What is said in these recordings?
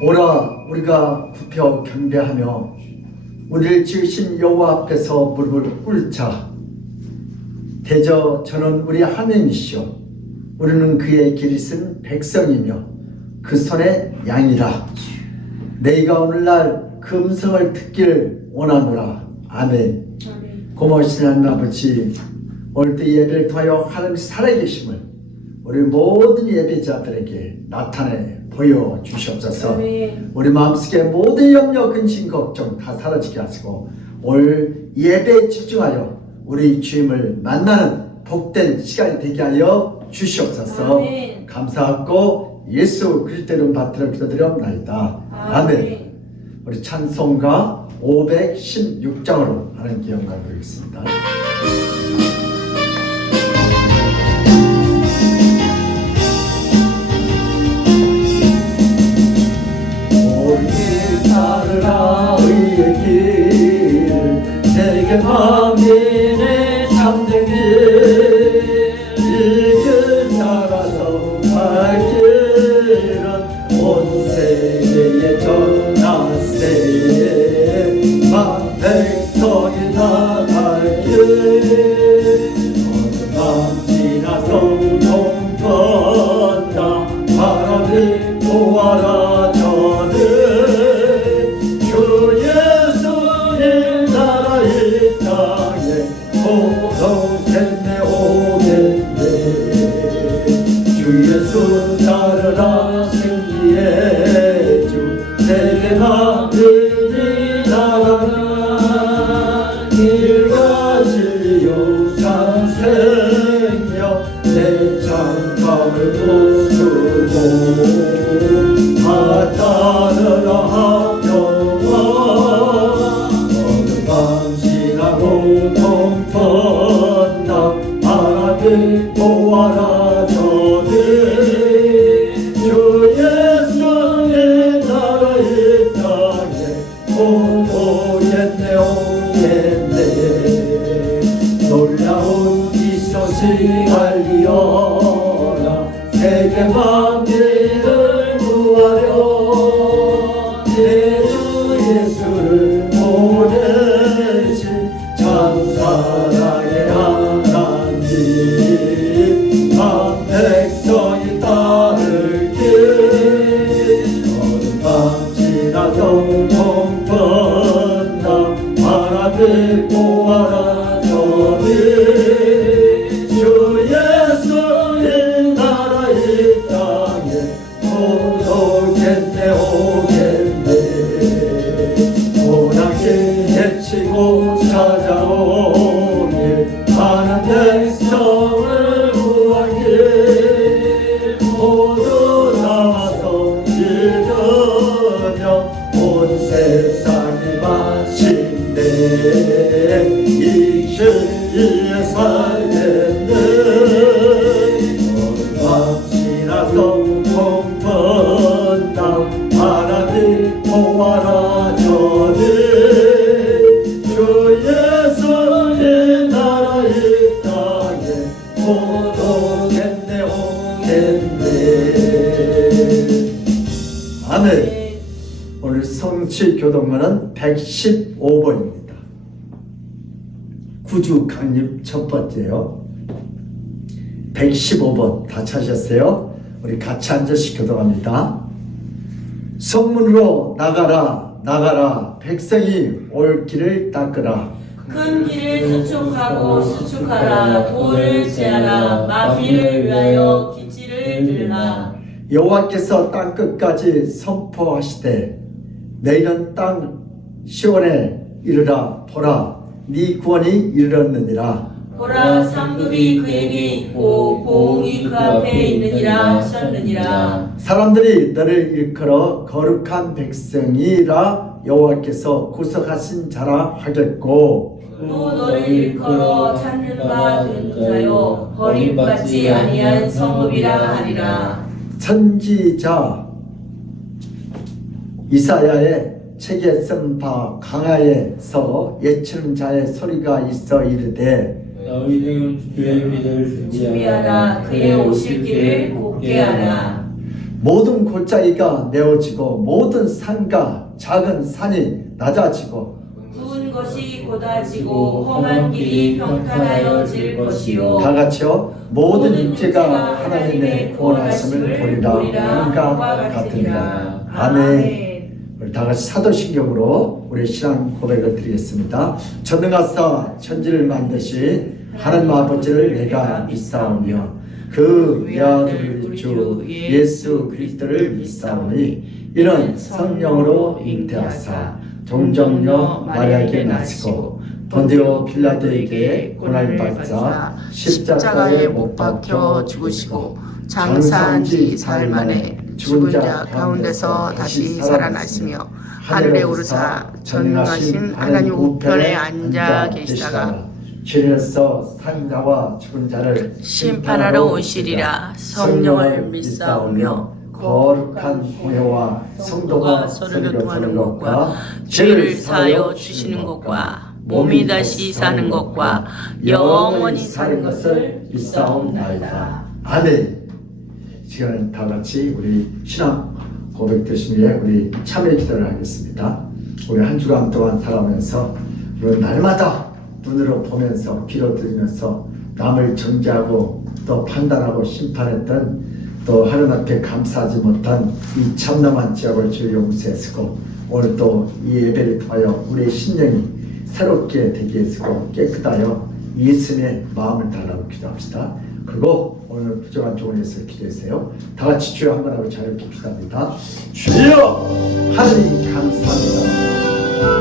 오라 우리가 굽혀 경배하며 우리를 지으신 여호와 앞에서 무릎을 꿇자. 대저 저는 우리 하나님이시오. 우리는 그의 길이 쓴 백성이며 그 손의 양이라. 너희가 오늘날 그 음성을 듣기를 원하노라. 아멘. 고마우신 하나님 아버지, 오늘도 예배를 통하여 하나님 살아계심을 우리 모든 예배자들에게 나타내 보여주시옵소서. 우리 마음속에 모든 염려, 근심, 걱정 다 사라지게 하시고 오늘 예배에 집중하여 우리 주님을 만나는 복된 시간이 되게 하여 주시옵소서. 아멘. 감사하고 예수 그리스도 이름 받들어 기도드리옵나이다. 아멘. 우리 찬송가 516장으로 하나님께 영광을 드리겠습니다. 따르라 의의 길 내게 밤이네 참된 길 이길 따라서 갈 길은 온 세계에 전하세 백성이 나갈 길 어느 밤 지나서 동 건다 바람이 보아라 주 예수 따르라 승리의 주 내게 오겠네. 고난길 헤치고 찾아오길 많은 백성을 구하길 모두 나와서 읽으며 온 세상이 마침내 이 진리에 살겠네. 밤지나서 공펀다 하나님 보아라 저는 주 예수의 나라 이 땅에 곧 오겠네 오겠네. 아멘. 오늘 성취 교동문은 115번입니다. 구주 강림 첫 번째요. 115번 다 찾으셨어요? 우리 같이 앉아서 교동합니다. 성문으로 나가라 나가라 백성이 올 길을 닦으라. 큰 길을 수축하고 수축하라. 돌을 제하라. 마비를 위하여 기치를 들라. 여호와께서 땅 끝까지 선포하시되 너희는 땅 시온에 이르라. 보라 네 구원이 이르렀느니라. 보라 상급이 그에게 있고 보응이 그 앞에 있느니라 하셨느니라. 사람들이 너를 일컬어 거룩한 백성이라 여호와께서 구속하신 자라 하겠고 또 너를 일컬어 찾는 바 된 자요 버림받지 아니한 성읍이라 하리라. 선지자 이사야의 책에 쓴 바 강하에서 예치는 자의 소리가 있어 이르되 너희는 주의 길을 준비하라. 그의 오실 길을 곱게 하라. 모든 골짜기가 내어지고 모든 산과 작은 산이 낮아지고 구운 것이 곧아지고 험한 길이 평탄하여질 것이요 다 같이요. 모든 육체가 하나님의 구원하심을 보리라 함과 같으니라. 아멘. 우리 다 같이 사도신경으로 우리 신앙 고백을 드리겠습니다. 전능하사 천지를 만드신 하나님 아버지를 내가 믿사오며 그 외아들 우리 주 예수 그리스도를 믿사오니 이는 성령으로 잉태하사 동정녀 마리아에게 나시고 본디오 빌라도에게 고난을 받자 십자가에 못 박혀 죽으시고 장사한 지 사흘 만에 죽은 자 가운데서 다시 살아나시며 하늘에 오르사 전능하신 하나님 우편에 앉아 계시다가 주님께서 산자와 죽은 자를 심판하러 오시리라. 성령을 믿사오며 거룩한 공회와 성도가 서로 교통하는 것과 죄를 사하여 주시는 것과 몸이 다시 사는 것과 영원히 사는 것을 믿사옵나이다. 아멘. 시간은 다 같이 우리 신앙 고백 드신 후에 우리 참회 기도를 하겠습니다. 우리 한 주간 동안 살아가면서 우리 날마다 눈으로 보면서 귀로 들으면서 남을 정죄하고 또 판단하고 심판했던 또 하나님 앞에 감사하지 못한 이 참남한 지역을 주 용서했고 오늘 또 이 예배를 통하여 우리의 심령이 새롭게 되게 해주고 깨끗하여 예수님의 마음을 달라고 기도합시다. 그리고 오늘 부정한 좋은 예수를 기도하세요. 다 같이 주여 한번 하고 자유롭게 기도합니다. 주여 하나님 감사합니다.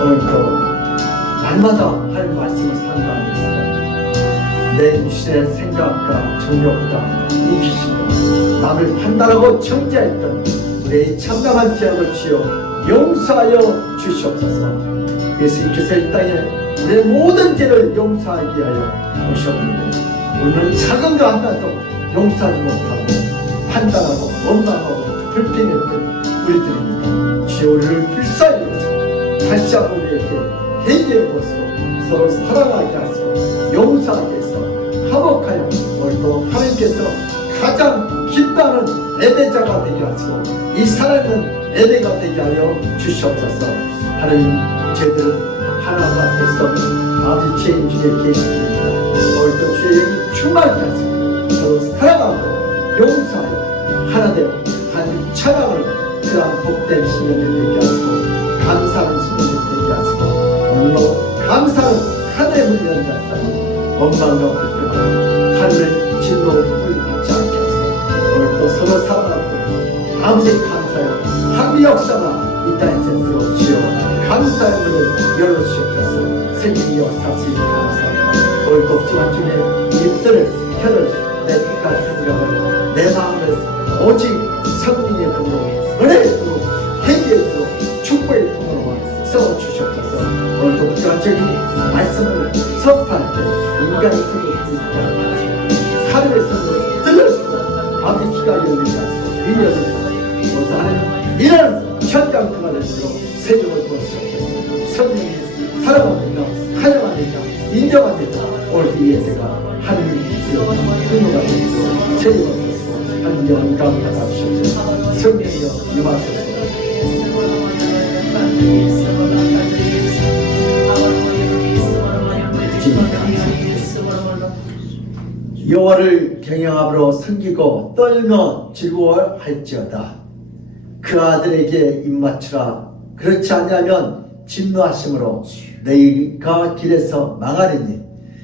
오늘도 날마다 하나님 말씀을 상고하면서 내 육신의 생각과 정욕과 이기심과 남을 판단하고 정죄했던 우리의 참담한 죄악을 주여 용서하여 주시옵소서. 예수님께서 이 땅에 우리의 모든 죄를 용서하기 위하여 오셨는데 우리는 작은 거 하나도 용서하지 못하고 판단하고 원망하고 불평했던 우리들입니다. 주여 우리를 불쌍히 여기서 다시 한번 우리에게 회개의 모습으로 서로 사랑하게 하시고 용서하게 해서 화목하여 오늘도 하나님께서 가장 기뻐하는 예배자가 되게 하시고 이 살아있는 예배가 되게 하여 주시옵소서. 하나님 저희들은 하나님 앞에서 아버지 죄인 중에 계십니다. 오늘도 주의 영이 충만하게 하시고 서로 사랑하고 용서하여 하나 되어 하나님 찬양을 그러한 복된 신년이 되게 하시고 감사하는 신년이 되게 하시고 오늘도 감사는 하늘의 문이 열렸다니 원망과 불평과 하늘의 진노를 받지 않게 하시고 오늘도 서로 사랑하고 아버지 감사하여 하나님의 역사가 이 땅에 제대로 주여 감사의 문을 열어주셨소서. 생명의 역사시 감사합니다. 오늘도 푸짐한 주님의 입술을 혀를 내 뜻과 생각을 내 마음을 오직 성령의 통으로 은혜의 통으로 회개의 통으로 축복의 통으로 써주셨소서. 오늘도 푸짐한 주님 말씀을 선포할 때 인간의 손을 들지 않게 하늘의 손으로 들려주고 아버지 귀가 열리지 않고 귀 열리지 않고 모두 하나님 이런 현장 평화를 주로 세종을 부어주셨소서. 성령이 사랑합니다. 환영합니다. 인정합니다. 오늘 이 예배가 하나님의 의무가 되고 세종을 부어주고 하나님 영감 받아주셔서 성령이여 임하소서. 여호와를 경영함으로 섬기고 떨며 즐거워할지어다. 그 아들에게 입맞추라. 그렇지 아니하면 진노하심으로 너희가 길에서 망하리니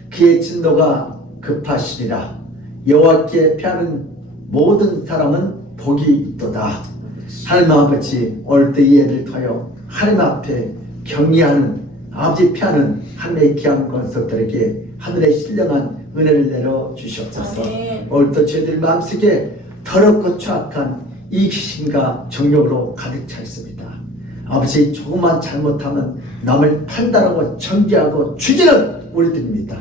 그의 진노가 급하시리라. 여호와께 피하는 모든 사람은 복이 있도다. 하나님 아버지, 오늘도 이 예를 통하여 하나님 앞에 경외하는 아버지 피하는 하나님의 귀한 권속들에게 하늘의 신령한 은혜를 내려 주시옵소서. 오늘도 저희들 마음속에 더럽고 추악한 이기심과 정욕으로 가득 차 있습니다. 아버지, 조금만 잘못하면 남을 판단하고 정죄하고 죽이는 우리들입니다.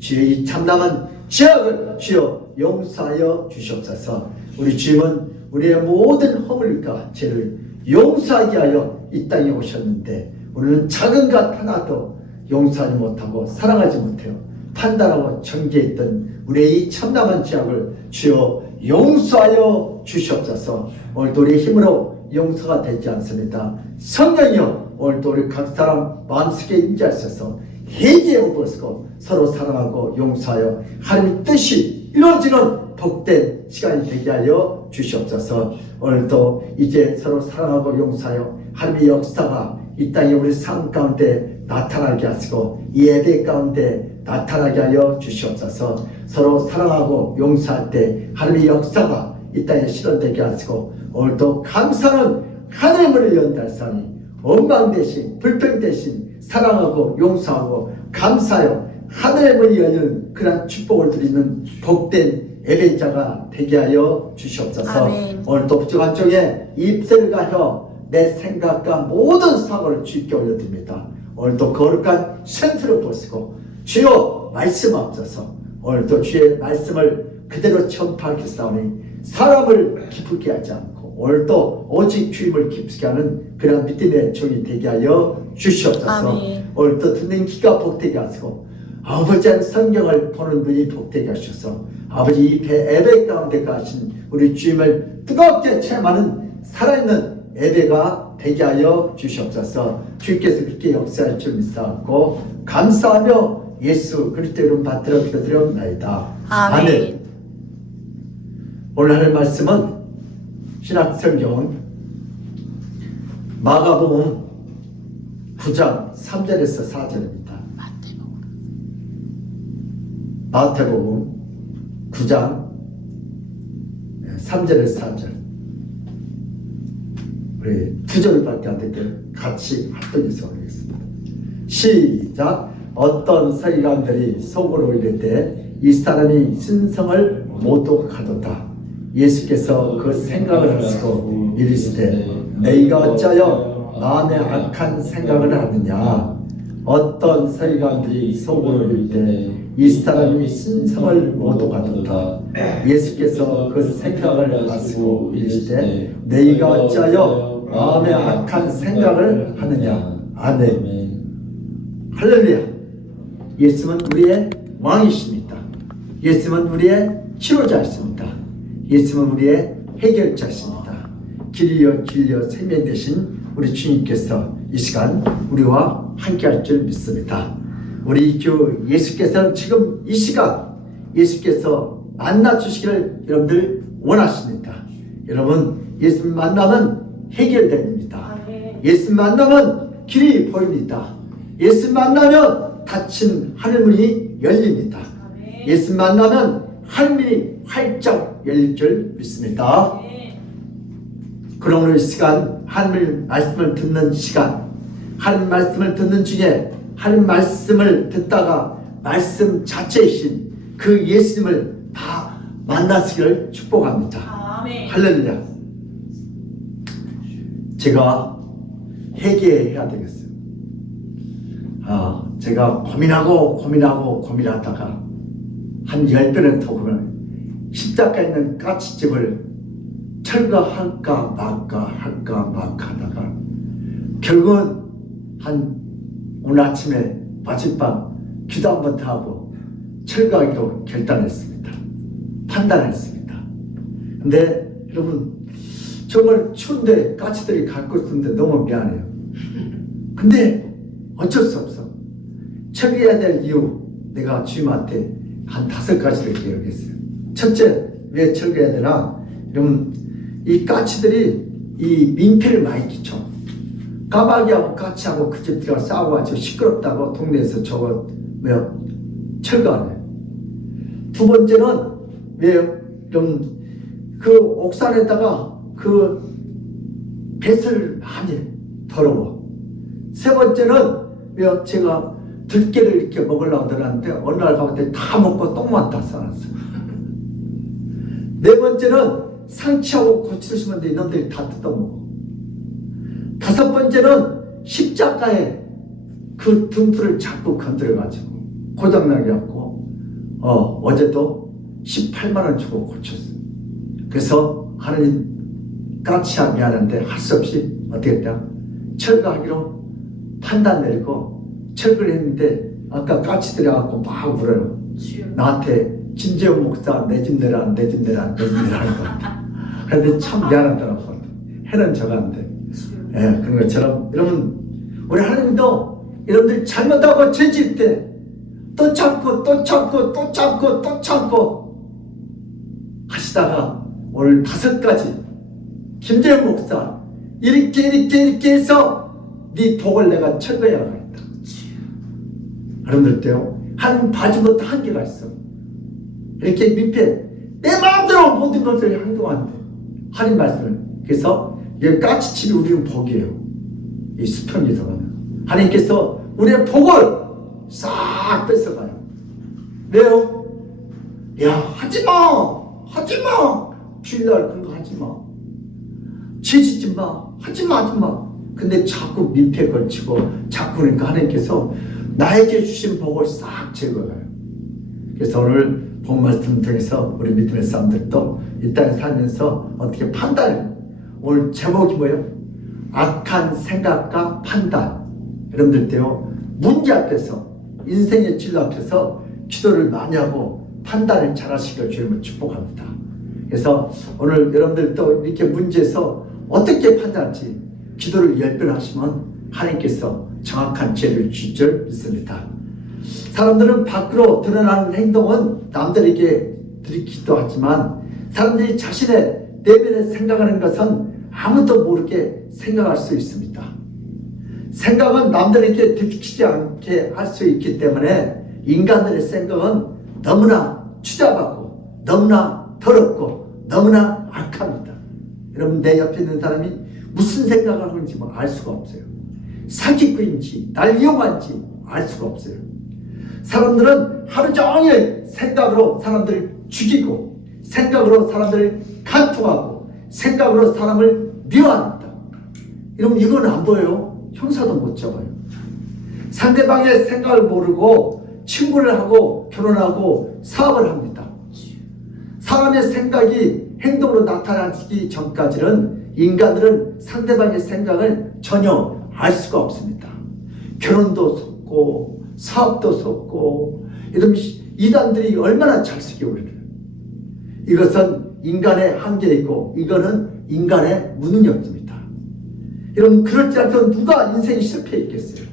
주여 이 참남한 죄악을 주여 용서하여 주시옵소서. 우리 주님은 우리의 모든 허물과 죄를 용서하게 하여 이 땅에 오셨는데 우리는 작은 것 하나도 용서하지 못하고 사랑하지 못해요. 판단하고 정죄했던 우리의 이 참담한 죄악을 주여 용서하여 주시옵소서. 오늘도 우리의 힘으로 용서가 되지 않습니다. 성령이여 오늘도 우리 각 사람 마음속에 임재하셔서 회개의 것으로 서로 사랑하고 용서하여 하나님의 뜻이 이루어지는 복된 시간이 되게 하여 주시옵소서. 오늘도 이제 서로 사랑하고 용서하여 하나님의 역사가 이 땅에 우리 삶 가운데 나타나게 하시고 이 예배 가운데 나타나게 하여 주시옵소서. 서로 사랑하고 용서할 때 하나님의 역사가 이 땅에 실현되게 하시고 오늘도 감사는 하늘의 문을 연달사니 원망 대신 불평 대신 사랑하고 용서하고 감사하여 하늘의 문이 열리는 그런 축복을 드리는 복된 예배자가 되게 하여 주시옵소서. 아멘. 오늘도 부족한 쪽에 입술을 가혀 내 생각과 모든 사고를 주께 올려드립니다. 오늘도 거룩한 sen트를 보시고 주여 말씀하옵소서. 오늘도 주의 말씀을 그대로 전파하겠사오니 사람을 기쁘게 하지 않고 오늘도 오직 주님을 기쁘게 하는 그런 믿음의 종이 되게 하여 주시옵소서. 아멘. 오늘도 듣는 귀가 복되게 하시고 아버지의 성경을 보는 눈이 복되게 하셔서 아버지 이 예배 가운데 가신 우리 주님을 뜨겁게 체험하는 살아있는 예배가 되게 하여 주시옵소서. 주께서 그렇게 역사할 줄 믿사옵고 감사하며 예수 그리스도 이름 받들어 기도드리옵나이다. 아멘. 오늘 하는 말씀은 신약성경 마가복음 9장 3절에서 4절입니다. 마태복음 9장 3절에서 4절 우리 2절밖에 안 되게 같이 합독해서 하겠습니다. 시작. 어떤 서기관들이 속으로 이르되 이 사람이 신성을 모독하도다. 예수께서 그 생각을 하시고 이르시되 너희가 어찌하여 마음에 악한 생각을 하느냐. 어떤 서기관들이 속으로 이르되 이 사람이 신성을 모독하도다. 예수께서 그 생각을 하시고 이르시되 너희가 어찌하여 마음에 악한 생각을 하느냐. 아멘. 할렐루야. 예수는 우리의 왕이십니다. 예수는 우리의 치료자이십니다. 예수는 우리의 해결자이십니다. 길이여 진리여 생명 되신 우리 주님께서 이 시간 우리와 함께할 줄 믿습니다. 우리 주 예수께서는 지금 이 시간 예수께서 만나 주시기를 여러분들 원하십니다. 여러분 예수 만나면 해결됩니다. 예수 만나면 길이 보입니다. 예수 만나면 닫힌 하늘문이 열립니다. 예수 만나면 하늘문이 활짝 열릴 줄 믿습니다. 그러므로 이 시간 하나님 말씀을 듣는 시간, 하나님 말씀을 듣는 중에 하나님 말씀을 듣다가 말씀 자체이신 그 예수님을 다 만나시기를 축복합니다. 아멘. 할렐루야. 제가 회개해야 되겠어요. 제가 고민하다가 한 10번은 더 고민을, 십자가에 있는 까치집을 철거할까 말까 하다가 결국은 오늘 아침에 마침밤 기도 한 번 더 하고 철거하기로 결단했습니다. 판단했습니다. 근데 여러분, 정말 추운데 까치들이 갖고 있는데 너무 미안해요. 근데 어쩔 수 없어. 철거해야 될 이유, 내가 주님한테 한 5가지를 기억했어요. 첫째, 왜 철거해야 되나? 여러분, 이 까치들이 이 민폐를 많이 끼쳐. 까마귀하고 까치하고 그 집 들어가 싸워가지고 시끄럽다고 동네에서 저거 철거하네. 두 번째는 왜요? 좀 그 옥산에다가 그 뱃을 많이 해. 더러워. 세 번째는 왜요? 제가 들깨를 이렇게 먹으려고 들었는데 어느 날 가봤더니 다 먹고 똥만 다 싸놨어. 네 번째는 상치하고 고치를 심었는데 이놈들이 다 뜯어먹어. 다섯 번째는 십자가에 그 등불을 자꾸 건드려가지고 고장나게 하고 어제도 18만 원 주고 고쳤어. 그래서 하나님 까치야 미안한데 할 수 없이 어떻게 했다? 철거하기로 판단 내리고 철거를 했는데 아까 까치들이 와갖고 막 울어요. 나한테 김재훈 목사 내 집 내라 하는 것 같아. 그런데 참 미안하더라고. 해는 져가는데. 예, 그런 것처럼 여러분, 우리 하나님도 여러분들이 잘못하고 죄질 때 또 참고 하시다가 오늘 5가지 김재훈 목사 이렇게 해서 네 복을 내가 철거해야겠다. 여러분들도요, 하나님 봐준 것도 한계가 있어. 이렇게 민폐 내 마음대로 모든 것을 행동한대. 하나님 말씀을. 그래서 이 까치집이 우리는 복이에요. 이 수평이 들어가면 하나님께서 우리의 복을 싹 뺏어가요. 왜요? 야, 하지마 주일날 그런 거 하지마, 죄짓지마, 하지마. 근데 자꾸 민폐 걸치고 자꾸 그러니까 하나님께서 나에게 주신 복을 싹 제거해요. 그래서 오늘 본 말씀 통해서 우리 믿음의 사람들도 이 땅에 살면서 어떻게 판단을, 오늘 제목이 뭐예요? 악한 생각과 판단. 여러분들도요, 문제 앞에서, 인생의 진로 앞에서 기도를 많이 하고 판단을 잘 하시길 주님을 축복합니다. 그래서 오늘 여러분들도 이렇게 문제에서 어떻게 판단할지 기도를 10번 하시면 하나님께서 정확한 지혜를 주실 줄 믿습니다. 사람들은 밖으로 드러나는 행동은 남들에게 들키기도 하지만 사람들이 자신의 내면에 생각하는 것은 아무도 모르게 생각할 수 있습니다. 생각은 남들에게 들키지 않게 할 수 있기 때문에 인간들의 생각은 너무나 추잡하고 너무나 더럽고 너무나 악합니다. 여러분, 내 옆에 있는 사람이 무슨 생각을 하고 있는지 알 수가 없어요. 사기꾼인지 날 이용한지 알 수가 없어요. 사람들은 하루 종일 생각으로 사람들을 죽이고 생각으로 사람들을 간통하고 생각으로 사람을 미워합니다. 여러분, 이건 안 보여요. 형사도 못 잡아요. 상대방의 생각을 모르고 친구를 하고 결혼하고 사업을 합니다. 사람의 생각이 행동으로 나타나기 전까지는 인간들은 상대방의 생각을 전혀 알 수가 없습니다. 결혼도 속고 사업도 속고 이런 이단들이 얼마나 잘 쓰기로 그래요. 이것은 인간의 한계이고 이거는 인간의 무능력입니다. 여러분, 그렇지 않고는 누가 인생이 실패해 있겠어요?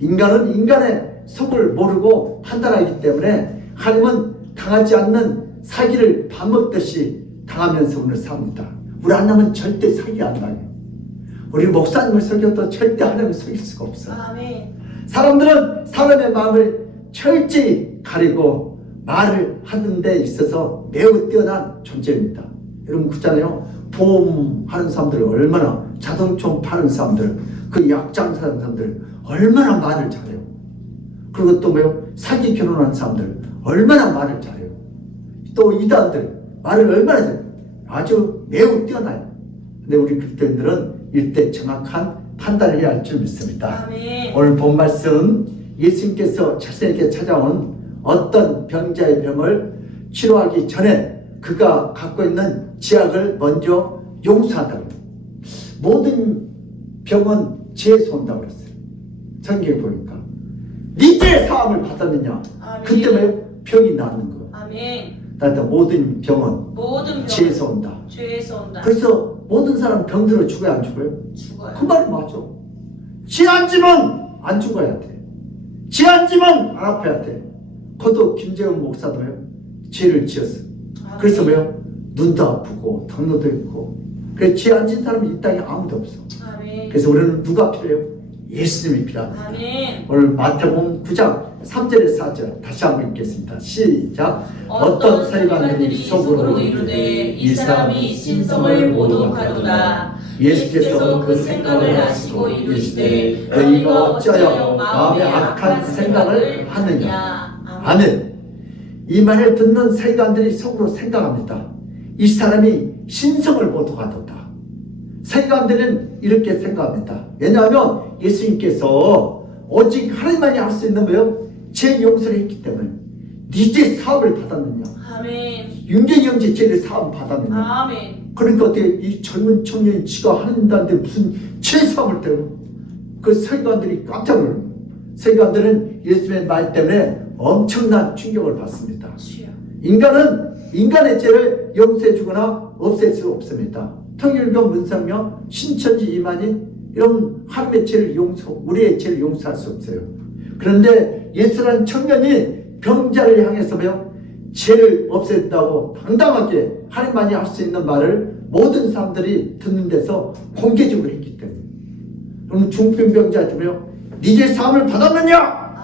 인간은 인간의 속을 모르고 판단하기 때문에 하나님은 당하지 않는 사기를 밥 먹듯이 당하면서 오늘 삽니다. 우리 하나님은 절대 사기 안 당해요. 우리 목사님을 속여도 절대 하나님을 속일 수가 없어요. 아멘. 사람들은 사람의 마음을 철저히 가리고 말을 하는 데 있어서 매우 뛰어난 존재입니다. 여러분, 그렇잖아요. 보험하는 사람들 얼마나, 자동차 파는 사람들, 그 약장 사는 사람들 얼마나 말을 잘해요. 그리고 또 뭐요? 사기 결혼하는 사람들 얼마나 말을 잘해요. 또 이단들 말을 얼마나 잘해요. 아주 매우 뛰어나요. 근데 우리 그리스도인들은 이때 정확한 판단을 해야 할 줄 믿습니다. 아멘. 오늘 본 말씀, 예수님께서 자신에게 찾아온 어떤 병자의 병을 치료하기 전에 그가 갖고 있는 지약을 먼저 용서한다고. 모든 병은 죄에서 온다고 그랬어요. 성경에 보니까 네 죄 사함을 받았느냐, 아멘. 그때 왜 병이 낫는 거예요. 아멘. 따뜻한 모든 병은 모든 죄에서 온다. 죄에서 온다. 그래서 모든 사람 병들어 죽어야 안 죽어요? 죽어요. 그 말이 맞아. 죄 안 지면 안 죽어야 돼. 죄 안 지면 안 아파야 돼. 그것도 김재원 목사도요, 죄를 지었어. 아멘. 그래서 왜요? 눈도 아프고 당뇨도 있고. 그래서 죄 안 진 사람이 이 땅에 아무도 없어. 아멘. 그래서 우리는 누가 필요해요? 예수님이 필요합니다. 아멘. 오늘 마태복음 9장 3절에서 4절 다시 한번 읽겠습니다. 시작. 어떤 서기관들이 속으로 이르되 이 사람이 신성을 모독하도다. 예수께서 그 생각을 아시고 이르시되 너희가 어찌하여 마음에 악한 생각을 하느냐. 아멘. 이 말을 듣는 서기관들이 속으로 생각합니다. 이 사람이 신성을 모독하도다. 서기관들은 이렇게 생각합니다. 왜냐하면 예수님께서 오직 하나님만이 할 수 있는 거요, 죄 용서를 했기 때문에. 네 죄 사함을 받았느냐? 아멘. 윤정이 형제 죄를 사함 받았느냐? 아멘. 그러니까 어떻게 이 젊은 청년이 지가 하는다는데 무슨 죄 사함을 때고? 그 서기관들이 깜짝 놀라요. 서기관들은 예수님의 말 때문에 엄청난 충격을 받습니다. 주여. 인간은 인간의 죄를 용서해 주거나 없앨 수 없습니다. 통일교 문성명 신천지 이만희 이런 하나님의 죄를 우리의 죄를 용서할 수 없어요. 그런데 예수라는 청년이 병자를 향해서 죄를 없앴다고 당당하게 하나님만이 할 수 있는 말을 모든 사람들이 듣는 데서 공개적으로 했기 때문에. 그럼 중풍병자한테 네 죄 사함을 받았느냐?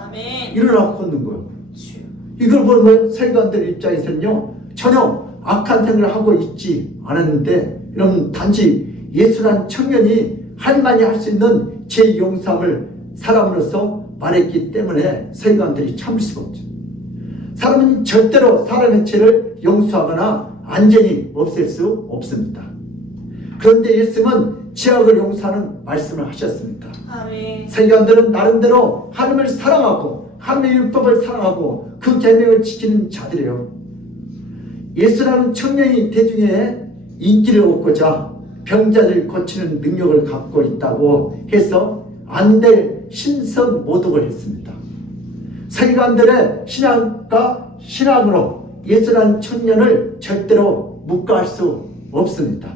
아멘. 일어나고 걷는 거예요. 주여. 이걸 보면 서기관들 입장에서는요, 전혀 악한 생각을 하고 있지 않았는데, 이런 단지 예수란 청년이 하나님만이 할 수 있는 죄 용서함을 사람으로서 말했기 때문에 서기관들이 참을 수가 없죠. 사람은 절대로 사람의 죄를 용서하거나 완전히 없앨 수 없습니다. 그런데 예수님은 죄악을 용서하는 말씀을 하셨습니다. 아멘. 서기관들은 나름대로 하나님을 사랑하고 하나님의 율법을 사랑하고 그 계명을 지키는 자들이에요. 예수라는 청년이 대중에 인기를 얻고자 병자를 고치는 능력을 갖고 있다고 해서 안 될 신성 모독을 했습니다. 서기관들의 신앙과 신앙으로 예수라는 청년을 절대로 묵과할 수 없습니다.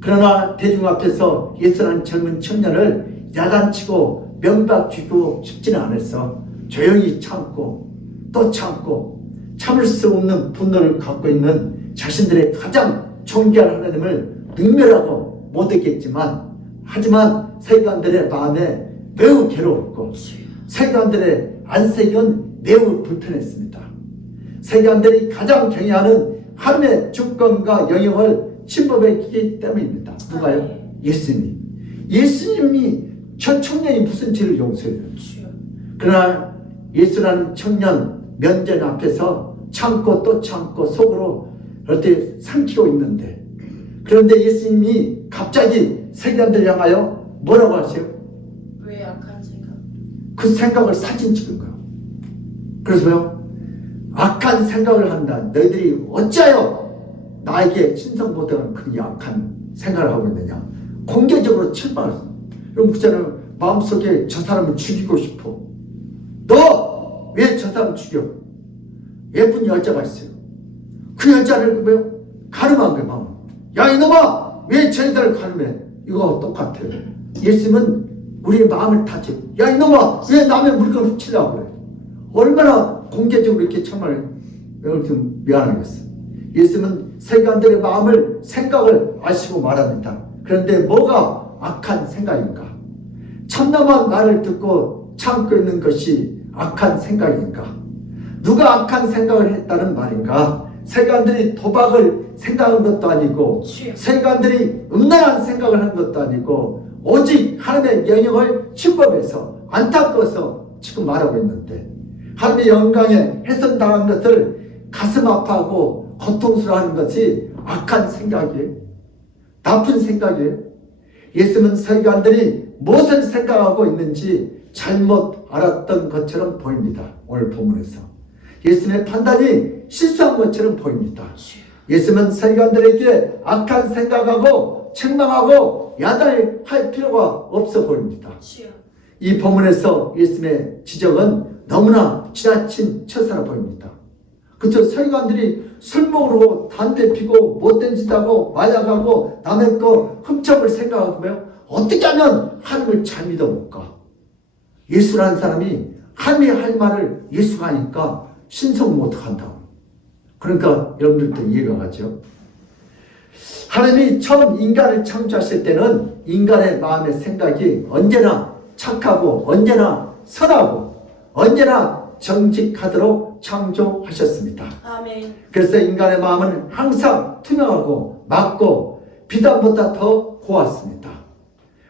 그러나 대중 앞에서 예수라는 젊은 청년을 야단치고 명박쥐고 싶지는 않아서 조용히 참고 또 참고 참을 수 없는 분노를 갖고 있는 자신들의 가장 존귀한 하나님을 능멸하고 못했겠지만, 하지만 서기관들의 마음에 매우 괴로웠고 서기관들의 안색은 매우 불편했습니다. 서기관들이 가장 경외하는 하나님의 주권과 영역을 침범했기 때문입니다. 누가요? 예수님이. 예수님이 저 청년이 무슨 죄를 용서해요? 그러나 예수라는 청년 면전 앞에서 참고 또 참고 속으로 어떻게 삼키고 있는데, 그런데 예수님이 갑자기 서기관들 향하여 뭐라고 하세요? 왜 악한 생각? 그 생각을 사진 찍은 거예요. 그래서요, 악한 생각을 한다. 너희들이 어찌하여 나에게 신성보다는 그 약한 생각을 하고 있느냐. 공개적으로 책망했어요. 여러분 그잖아요. 마음속에 저 사람을 죽이고 싶어. 너 왜 저 사람 죽여? 예쁜 여자가 있어요. 그 여자를 가늠한 거예요. 마음. 야 이놈아, 왜 쟤네들을 가늠해? 이거 똑같아요. 예수님은 우리의 마음을 다져. 야 이놈아, 왜 남의 물건을 훔치려고 그래? 얼마나 공개적으로 이렇게 참말, 좀 미안하겠어. 예수님은 서기관들의 마음을, 생각을 아시고 말합니다. 그런데 뭐가 악한 생각인가? 참담한 말을 듣고 참고 있는 것이 악한 생각인가? 누가 악한 생각을 했다는 말인가? 세간들이 도박을 생각한 것도 아니고 주여. 세간들이 음란한 생각을 한 것도 아니고 오직 하나님의 명령을 침범해서 안타까워서 지금 말하고 있는데 하나님의 영광에 훼손당한 것을 가슴 아파하고 고통스러워하는 것이 악한 생각이에요. 나쁜 생각이에요. 예수님은 서기관들이 무엇을 생각하고 있는지 잘못 알았던 것처럼 보입니다. 오늘 본문에서 예수님의 판단이 실수한 것처럼 보입니다. 예수님은 서기관들에게 악한 생각하고 책망하고 야단할 필요가 없어 보입니다. 주여. 이 본문에서 예수님의 지적은 너무나 지나친 처사로 보입니다. 그렇죠? 서기관들이 술 먹으러 담배 피고 못된 짓 하고 마약하고 남의 거 훔쳐볼 생각하고요. 어떻게 하면 하나님을 잘 믿어볼까? 예수라는 사람이 하나님이 할 말을 예수가 하니까 신성 못한다고. 그러니까 여러분들도 이해가 가죠. 하나님이 처음 인간을 창조하실 때는 인간의 마음의 생각이 언제나 착하고 언제나 선하고 언제나 정직하도록 창조하셨습니다. 아멘. 그래서 인간의 마음은 항상 투명하고 맑고 비단보다 더 고왔습니다.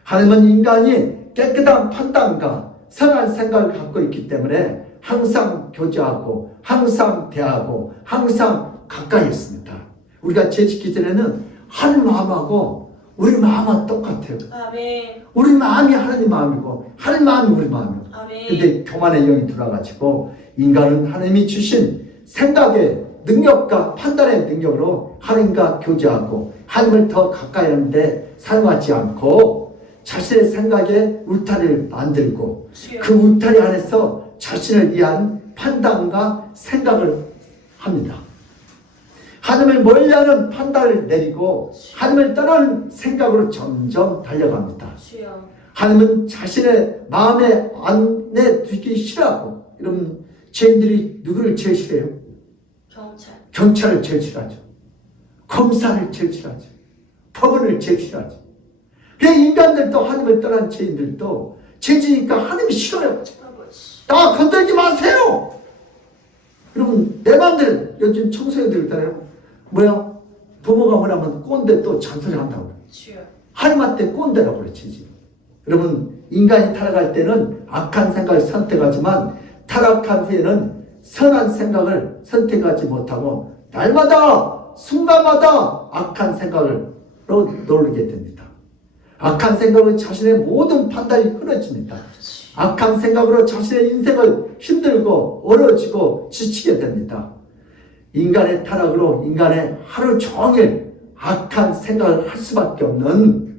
하나님은 인간이 깨끗한 판단과 선한 생각을 갖고 있기 때문에 항상 교제하고 항상 대하고 항상 가까이 있습니다. 우리가 죄짓기 전에는 하나님 마음하고 우리 마음은 똑같아요. 아멘. 우리 마음이 하나님 마음이고 하나님 마음이 우리 마음이고. 아멘. 근데 교만의 영이 들어가지고 인간은 하나님이 주신 생각의 능력과 판단의 능력으로 하나님과 교제하고 하나님을 더 가까이 하는데 사용하지 않고 자신의 생각에 울타리를 만들고 주여. 그 울타리 안에서 자신을 위한 판단과 생각을 합니다. 하나님을 멀리하는 판단을 내리고 하나님을 떠나는 생각으로 점점 달려갑니다. 주여. 하나님은 자신의 마음에 안에 두기 싫어하고, 여러분 죄인들이 누구를 제일 싫어해요? 경찰. 경찰을 제일 싫어하죠. 검사를 제일 싫어하죠. 법원을 제일 싫어하죠. 그 인간들도 하나님을 떠난 죄인들도 죄지니까 하나님이 싫어요. 아버지. 나 건들지 마세요. 여러분 내 맘대로 요즘 청소년들 있잖아요. 뭐야? 부모가 뭐라면 꼰대 또 잔소리 한다고. 주여. 하나님한테 꼰대라고 그랬지. 여러분 인간이 타락할 때는 악한 생각을 선택하지만 타락한 후에는 선한 생각을 선택하지 못하고 날마다 순간마다 악한 생각으로 놀게 됩니다. 악한 생각으로 자신의 모든 판단이 끊어집니다. 악한 생각으로 자신의 인생을 힘들고 어려워지고 지치게 됩니다. 인간의 타락으로 인간의 하루 종일 악한 생각을 할 수밖에 없는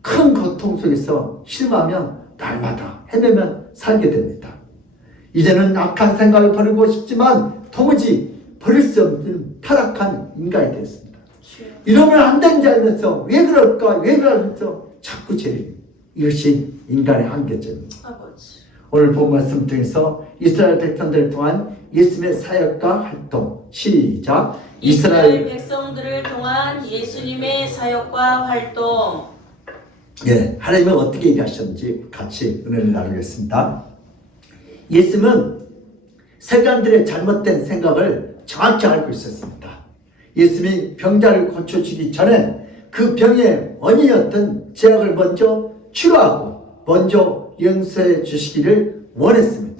큰 고통 속에서 실망하며 날마다 헤매며 살게 됩니다. 이제는 악한 생각을 버리고 싶지만 도무지 버릴 수 없는 타락한 인간이 되었습니다. 이러면 안 되는지 알면서 왜 그럴까 왜 그러면서 자꾸 죄를, 이것이 인간의 한계점입니다. 아버지. 오늘 본 말씀 통해서 이스라엘 백성들을 통한 예수님의 사역과 활동, 시작. 이스라엘 백성들을 통한 예수님의 사역과 활동. 예, 하나님은 어떻게 일하셨는지 같이 은혜를 나누겠습니다. 예수님은 세간들의 잘못된 생각을 정확히 알고 있었습니다. 예수님이 병자를 고쳐주기 전에 그 병의 원인이었던 죄악을 먼저 치료하고 먼저 용서해 주시기를 원했습니다.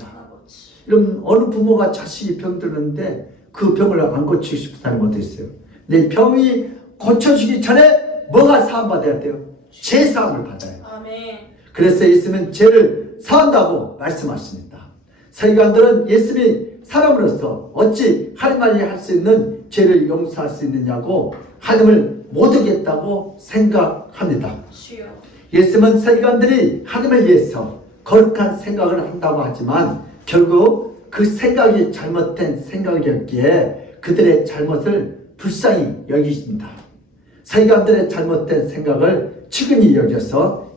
여러분 어느 부모가 자식이 병들었는데 그 병을 안 고치고 싶은 사람이 어디 있어요? 근데 병이 고쳐주기 전에 뭐가 사함받아야 돼요? 죄 사함을 받아요. 아멘. 그래서 예수님은 죄를 사한다고 말씀하십니다. 서기관들은 예수님이 사람으로서 어찌 하나님만이 할 수 있는 죄를 용서할 수 있느냐고 하나님을 못하겠다고 생각합니다. 주여. 예수님은 서기관들이 하나님을 위해서 거룩한 생각을 한다고 하지만 결국 그 생각이 잘못된 생각이었기에 그들의 잘못을 불쌍히 여기십니다. 서기관들의 잘못된 생각을 측은히 여겨서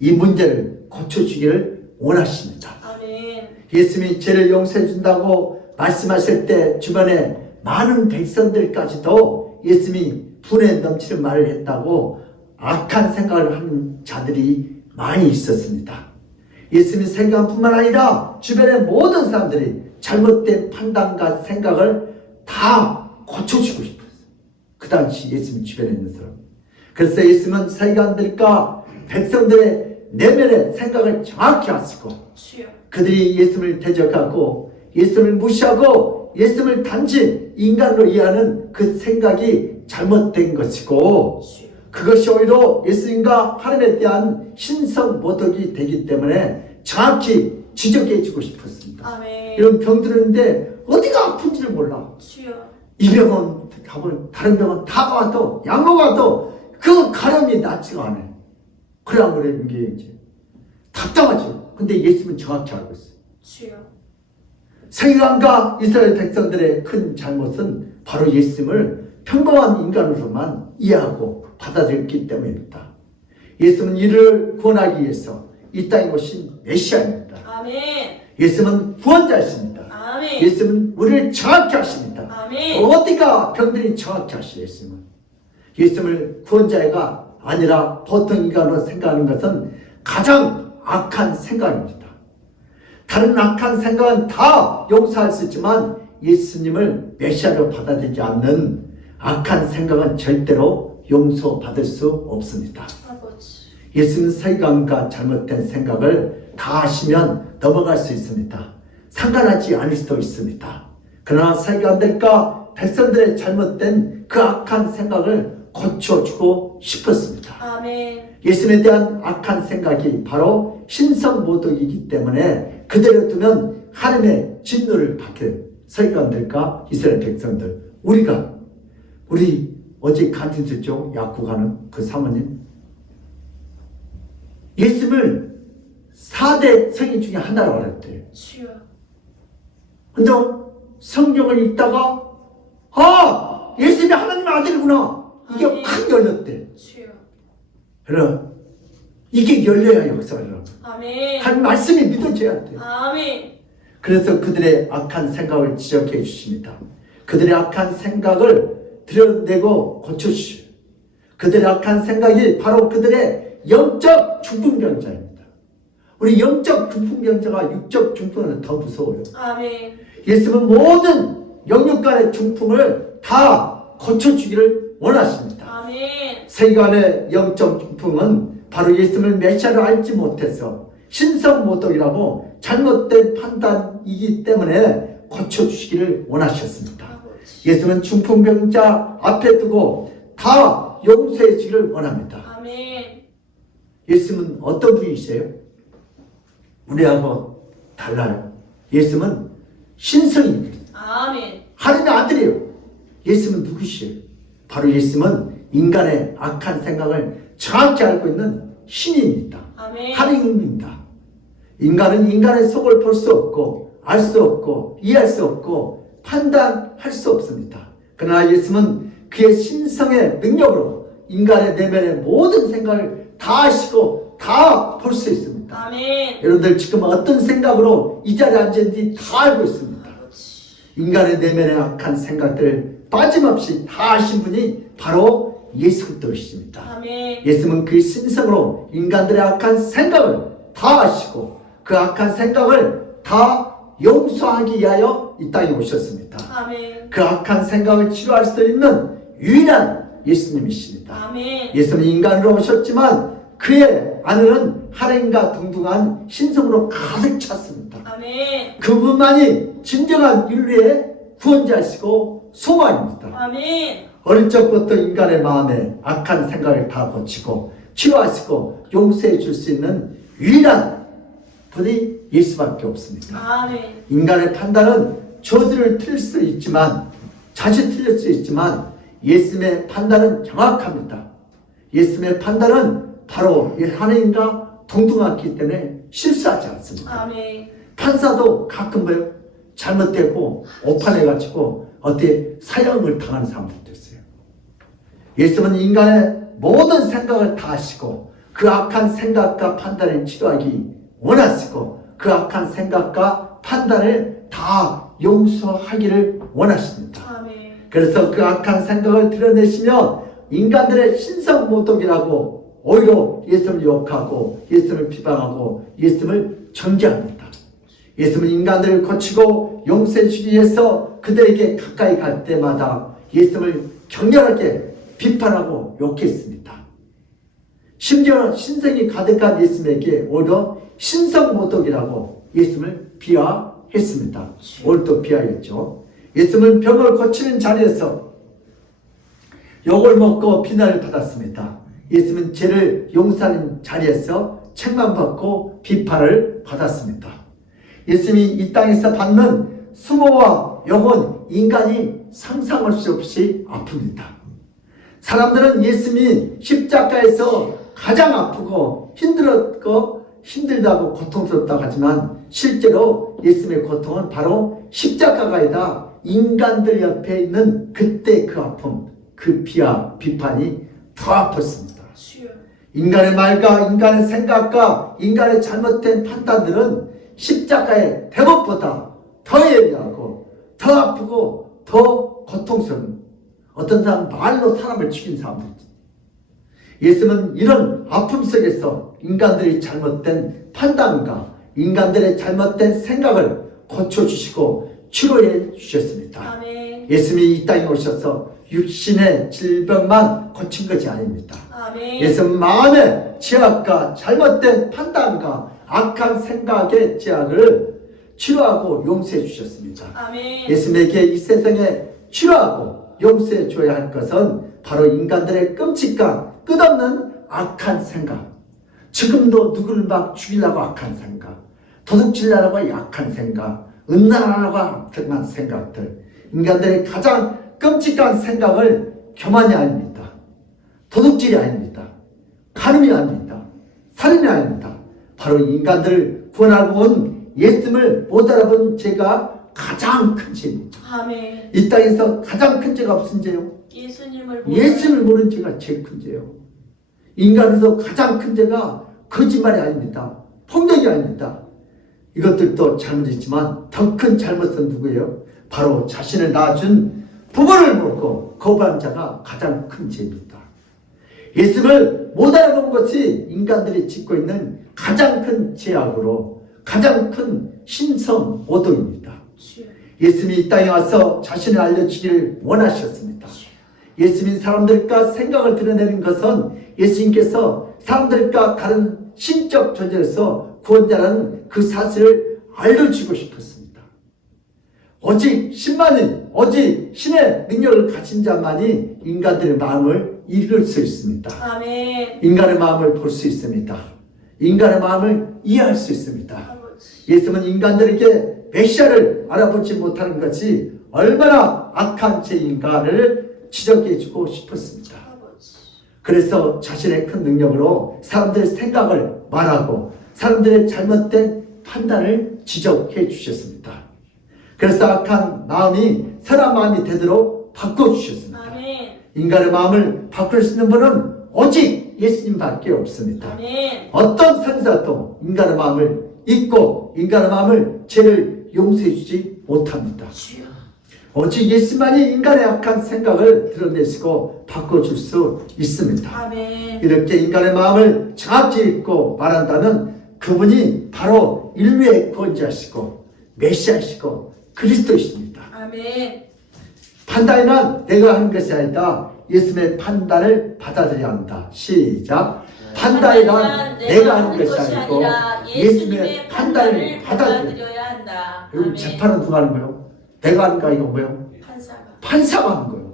이 문제를 고쳐주기를 원하십니다. 아멘. 예수님이 죄를 용서해 준다고 말씀하실 때 주변에 많은 백성들까지도 예수님이 분에 넘치는 말을 했다고 악한 생각을 하는 자들이 많이 있었습니다. 예수님이 생각뿐만 아니라 주변의 모든 사람들이 잘못된 판단과 생각을 다 고쳐주고 싶었어요. 그 당시 예수님 주변에 있는 사람. 그래서 예수님은 서기관들과 백성들의 내면의 생각을 정확히 아시고 주여. 그들이 예수님을 대적하고 예수님을 무시하고 예수님을 단지 인간으로 이해하는 그 생각이 잘못된 것이고 주여. 그것이 오히려 예수님과 하나님에 대한 신성모독이 되기 때문에 정확히 지적해 주고 싶었습니다. 아멘. 이런 병들었는데 어디가 아픈지를 몰라. 주여. 이 병원 가면 다른 병원 다 가도 약 먹어도 그 가려움이 낫지가 않아요. 그래 안 그래? 이게 이제 답답하죠. 근데 예수님은 정확히 알고 있어요. 주여. 서기관과 이스라엘 백성들의 큰 잘못은 바로 예수님을 평범한 인간으로만 이해하고 받아들였기 때문입니다. 예수님은 이를 구원하기 위해서 이 땅에 오신 메시아입니다. 아멘. 예수님은 구원자이십니다. 아멘. 예수님은 우리를 정확히 아십니다. 아멘. 어디가 병들이 정확히 아시죠? 예수님은. 예수님을 구원자가 아니라 보통 인간으로 생각하는 것은 가장 악한 생각입니다. 다른 악한 생각은 다 용서할 수 있지만 예수님을 메시아로 받아들이지 않는 악한 생각은 절대로 용서받을 수 없습니다. 아버지. 예수님은 서기관과 잘못된 생각을 다 하시면 넘어갈 수 있습니다. 상관하지 않을 수도 있습니다. 그러나 서기관들과 백성들의 잘못된 그 악한 생각을 고쳐주고 싶었습니다. 아멘. 예수님에 대한 악한 생각이 바로 신성모독이기 때문에 그대로 두면 하나님의 진노를 받게 됩니다. 서기관들과 이스라엘 백성들, 우리 어제 간증 듣죠? 약국 가는 그 사모님, 예수님을 4대 성인 중에 하나라고 그랬대요. 주여. 근데 성경을 읽다가 예수님이 하나님의 아들이구나, 이게 아멘. 확 열렸대. 주여. 그럼 이게 열려야 역사가 일어나. 아멘. 한 말씀이 믿어져야 돼. 아멘. 그래서 그들의 악한 생각을 지적해 주십니다. 그들의 악한 생각을 드러내고 고쳐주시오. 그들의 악한 생각이 바로 그들의 영적 중풍병자입니다. 우리 영적 중풍병자가 육적 중풍은 더 무서워요. 아멘. 예수님은 모든 영육간의 중풍을 다 고쳐주기를 원하십니다. 아멘. 세간의 영적 중풍은 바로 예수님을 메시아로 알지 못해서 신성모독이라고 잘못된 판단이기 때문에 고쳐주시기를 원하셨습니다. 아버지. 예수님은 중풍병자 앞에 두고 다 용서해 주기를 원합니다. 아멘. 예수님은 어떤 분이세요? 우리하고 달라요. 예수님은 신성입니다. 아멘. 하나님의 아들이에요. 예수님은 누구시에요? 바로 예수님은 인간의 악한 생각을 정확히 알고 있는 신입니다. 아멘. 하나님입니다. 인간은 인간의 속을 볼 수 없고 알 수 없고 이해할 수 없고 판단할 수 없습니다. 그러나 예수님은 그의 신성의 능력으로 인간의 내면의 모든 생각을 다 아시고 다 볼 수 있습니다. 아멘. 여러분들 지금 어떤 생각으로 이 자리에 앉았는지 다 알고 있습니다. 아버지. 인간의 내면의 악한 생각들을 빠짐없이 다 아신 분이 바로 예수 그리스도이십니다. 아멘. 예수님은 그 신성으로 인간들의 악한 생각을 다 아시고 그 악한 생각을 다 용서하기 위하여 이 땅에 오셨습니다. 아멘. 그 악한 생각을 치료할 수 있는 유일한 예수님이십니다. 아멘. 예수님은 인간으로 오셨지만 그의 안에는 하나님과 동등한 신성으로 가득 찼습니다. 아멘. 그분만이 진정한 인류의 구원자이시고 소망입니다. 아멘. 어릴 적부터 인간의 마음에 악한 생각을 다 고치고 치유하시고 용서해 줄 수 있는 유일한 분이 예수밖에 없습니다. 아멘. 인간의 판단은 저들을 틀릴 수 있지만 자칫 틀릴 수 있지만 예수님의 판단은 정확합니다. 예수님의 판단은 바로 하나님과 동등하기 때문에 실수하지 않습니다. 아멘. 판사도 가끔 잘못되고 오판해가지고 어떻게 사형을 당하는 사람들도 있어요. 예수님은 인간의 모든 생각을 다 아시고 그 악한 생각과 판단을 치료하기 원하시고 그 악한 생각과 판단을 다 용서하기를 원하십니다. 아멘. 그래서 그 악한 생각을 드러내시며 인간들의 신성모독이라고 오히려 예수님을 욕하고 예수님을 비방하고 예수님을 정죄합니다. 예수님은 인간들을 고치고 용서해 주기 위해서 그들에게 가까이 갈 때마다 예수님을 격렬하게 비판하고 욕했습니다. 심지어 신성이 가득한 예수님에게 오히려 신성모독이라고 예수님을 비하했습니다. 오히려 비하했죠. 예수님은 병을 고치는 자리에서 욕을 먹고 비난을 받았습니다. 예수님은 죄를 용서하는 자리에서 책망받고 비판을 받았습니다. 예수님이 이 땅에서 받는 수모와 욕은 인간이 상상할 수 없이 아픕니다. 사람들은 예수님이 십자가에서 가장 아프고 힘들다고 고통스럽다고 하지만 실제로 예수님의 고통은 바로 십자가가 아니라 인간들 옆에 있는 그때 그 아픔, 그 비하, 비판이 더 아팠습니다. 인간의 말과 인간의 생각과 인간의 잘못된 판단들은 십자가의 대법보다 더 예리하고 더 아프고 더 고통스러운, 어떤 사람 말로 사람을 죽인 사람들이지. 예수님은 이런 아픔 속에서 인간들의 잘못된 판단과 인간들의 잘못된 생각을 고쳐주시고 치료해 주셨습니다. 아멘. 예수님이 이 땅에 오셔서 육신의 질병만 고친 것이 아닙니다. 아멘. 예수님 마음의 죄악과 잘못된 판단과 악한 생각의 죄악을 치료하고 용서해 주셨습니다. 아멘. 예수님에게 이 세상에 치료하고 용서해 줘야 할 것은 바로 인간들의 끔찍한 끝없는 악한 생각, 지금도 누구를 막 죽이려고 악한 생각, 도둑질하려고 약한 생각, 음란하려고 악한 생각들, 인간들의 가장 끔찍한 생각을 교만이 아닙니다. 도둑질이 아닙니다. 간음이 아닙니다. 살인이 아닙니다. 바로 인간들을 구원하고 온 예수님을 못 알아본 죄가 가장 큰 죄입니다. 아멘. 이 땅에서 가장 큰 죄가 무슨 죄요? 예수님을 모르는 죄가 제일 큰 죄예요. 인간에서 가장 큰 죄가 거짓말이 아닙니다. 폭력이 아닙니다. 이것들도 잘못이지만 더 큰 잘못은 누구예요? 바로 자신을 낳아준 부모를 모르고 거부한 자가 가장 큰 죄입니다. 예수를 못 알아본 것이 인간들이 짓고 있는 가장 큰 죄악으로 가장 큰 신성 모독입니다. 예수님이 이 땅에 와서 자신을 알려주기를 원하셨습니다. 예수님 사람들과 생각을 드러내는 것은 예수님께서 사람들과 다른 신적 존재로서 구원자라는 그 사실을 알려주고 싶었습니다. 오직 신만이, 오직 신의 능력을 가진 자만이 인간들의 마음을 읽을 수 있습니다. 아멘. 인간의 마음을 볼 수 있습니다. 인간의 마음을 이해할 수 있습니다. 예수님은 인간들에게 메시아를 알아보지 못하는 것이 얼마나 악한 죄인가를 지적해 주고 싶었습니다. 그래서 자신의 큰 능력으로 사람들의 생각을 말하고 사람들의 잘못된 판단을 지적해 주셨습니다. 그래서 악한 마음이 선한 마음이 되도록 바꿔주셨습니다. 아멘. 인간의 마음을 바꿀 수 있는 분은 오직 예수님밖에 없습니다. 아멘. 어떤 선지자도 인간의 마음을 잊고 인간의 마음을 죄를 용서해 주지 못합니다. 오직 예수만이 인간의 악한 생각을 드러내시고 바꿔줄 수 있습니다. 아멘. 이렇게 인간의 마음을 정확히 읽고 말한다면 그분이 바로 인류의 구원자시고 메시아시고 그리스도이십니다. 아멘. 판단이란 내가 하는 것이 아니다. 예수님의 판단을 받아들여야 한다. 시작. 판단이란 내가 하는 것이 아니고 예수님의 판단을 받아들여야 한다. 여러분 재판은 누가 하는 거예요? 내가 하는 거 이거 뭐예요? 판사가 하는 거예요.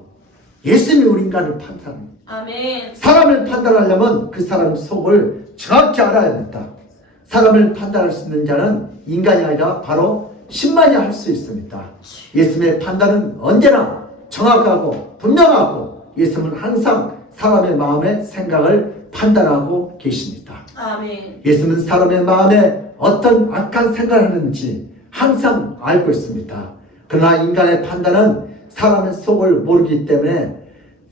예수님이 우리 인간을 판단해요. 아멘. 사람을 판단하려면 그 사람 속을 정확히 알아야 된다. 사람을 판단할 수 있는 자는 인간이 아니라 바로 신만이 할 수 있습니다. 예수님의 판단은 언제나 정확하고 분명하고 예수님은 항상 사람의 마음의 생각을 판단하고 계십니다. 아멘. 예수님은 사람의 마음에 어떤 악한 생각을 하는지 항상 알고 있습니다. 그러나 인간의 판단은 사람의 속을 모르기 때문에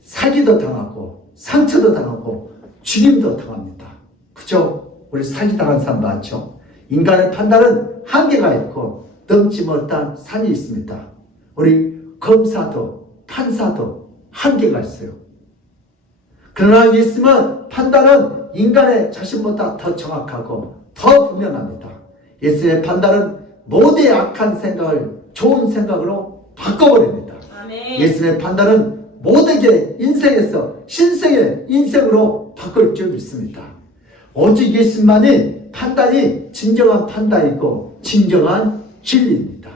사기도 당하고 상처도 당하고 죽임도 당합니다. 그죠? 우리 사기당한 사람 많죠? 인간의 판단은 한계가 있고 넘지 못한 산이 있습니다. 우리 검사도 판사도 한계가 있어요. 그러나 예수님은 판단은 인간의 자신보다 더 정확하고 더 분명합니다. 예수님의 판단은 모두의 악한 생각을 좋은 생각으로 바꿔버립니다. 아멘. 예수님의 판단은 모두에게 인생에서 신생의 인생으로 바꿀 줄 믿습니다. 오직 예수만이 판단이 진정한 판단이고 진정한 진리입니다.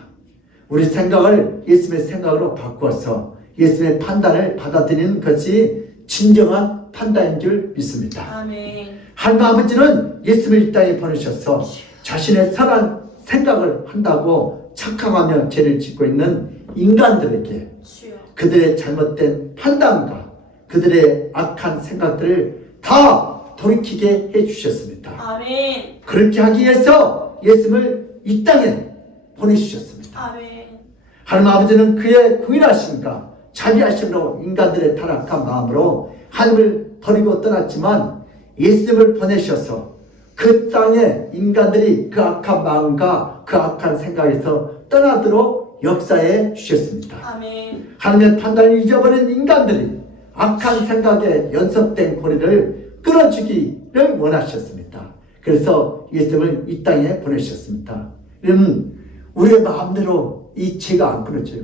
우리 생각을 예수님의 생각으로 바꾸어서 예수님의 판단을 받아들이는 것이 진정한 판단인 줄 믿습니다. 아멘. 하나님 아버지는 예수님을 이 땅에 보내셔서 자신의 선한 생각을 한다고 착각하며 죄를 짓고 있는 인간들에게 주여. 그들의 잘못된 판단과 그들의 악한 생각들을 다 돌이키게 해주셨습니다. 아멘. 그렇게 하기 위해서 예수님을 이 땅에 보내주셨습니다. 아멘. 하나님 아버지는 그의 구인하심과 자비하심으로 인간들의 타락한 마음으로 하나님을 버리고 떠났지만 예수님을 보내셔서 그 땅에 인간들이 그 악한 마음과 그 악한 생각에서 떠나도록 역사해 주셨습니다. 아멘. 하나님의 판단을 잊어버린 인간들이 악한 생각에 연속된 고리를 끊어주기를 원하셨습니다. 그래서 예수님을 이 땅에 보내셨습니다. 여러분, 우리의 마음대로 이 죄가 안 끊어져요.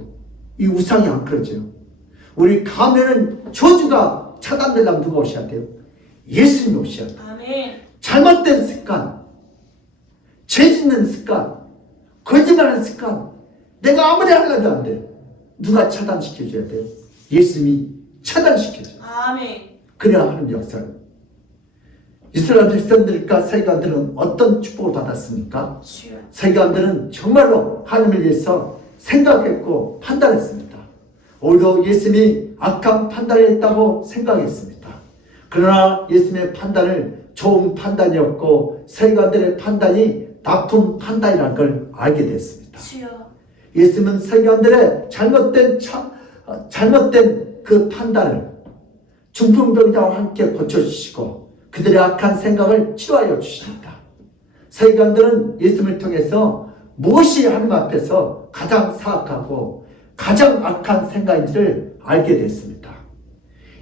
이 우상이 안 끊어져요. 우리 가면은 저주가 차단되려면 누가 오셔야 돼요? 예수님이 오셔야 돼요. 아멘. 잘못된 습관, 죄 짓는 습관, 거짓말하는 습관, 내가 아무리 하려도 안 돼요. 누가 차단시켜줘야 돼요? 예수님이 차단시켜줘요. 아멘. 그래야 하는 역사를. 이스라엘 백성들과 세관들은 어떤 축복을 받았습니까? 주여. 세관들은 정말로 하나님을 위해서 생각했고 판단했습니다. 오히려 예수님이 악한 판단을 했다고 생각했습니다. 그러나 예수님의 판단을 좋은 판단이었고 세관들의 판단이 나쁜 판단이라는 걸 알게 됐습니다. 주여. 예수님은 세관들의 잘못된 그 판단을 중풍병자와 함께 고쳐주시고 그들의 악한 생각을 치료하여 주십니다. 세관들은 예수님을 통해서 무엇이 하나님 앞에서 가장 사악하고 가장 악한 생각인지를 알게 됐습니다.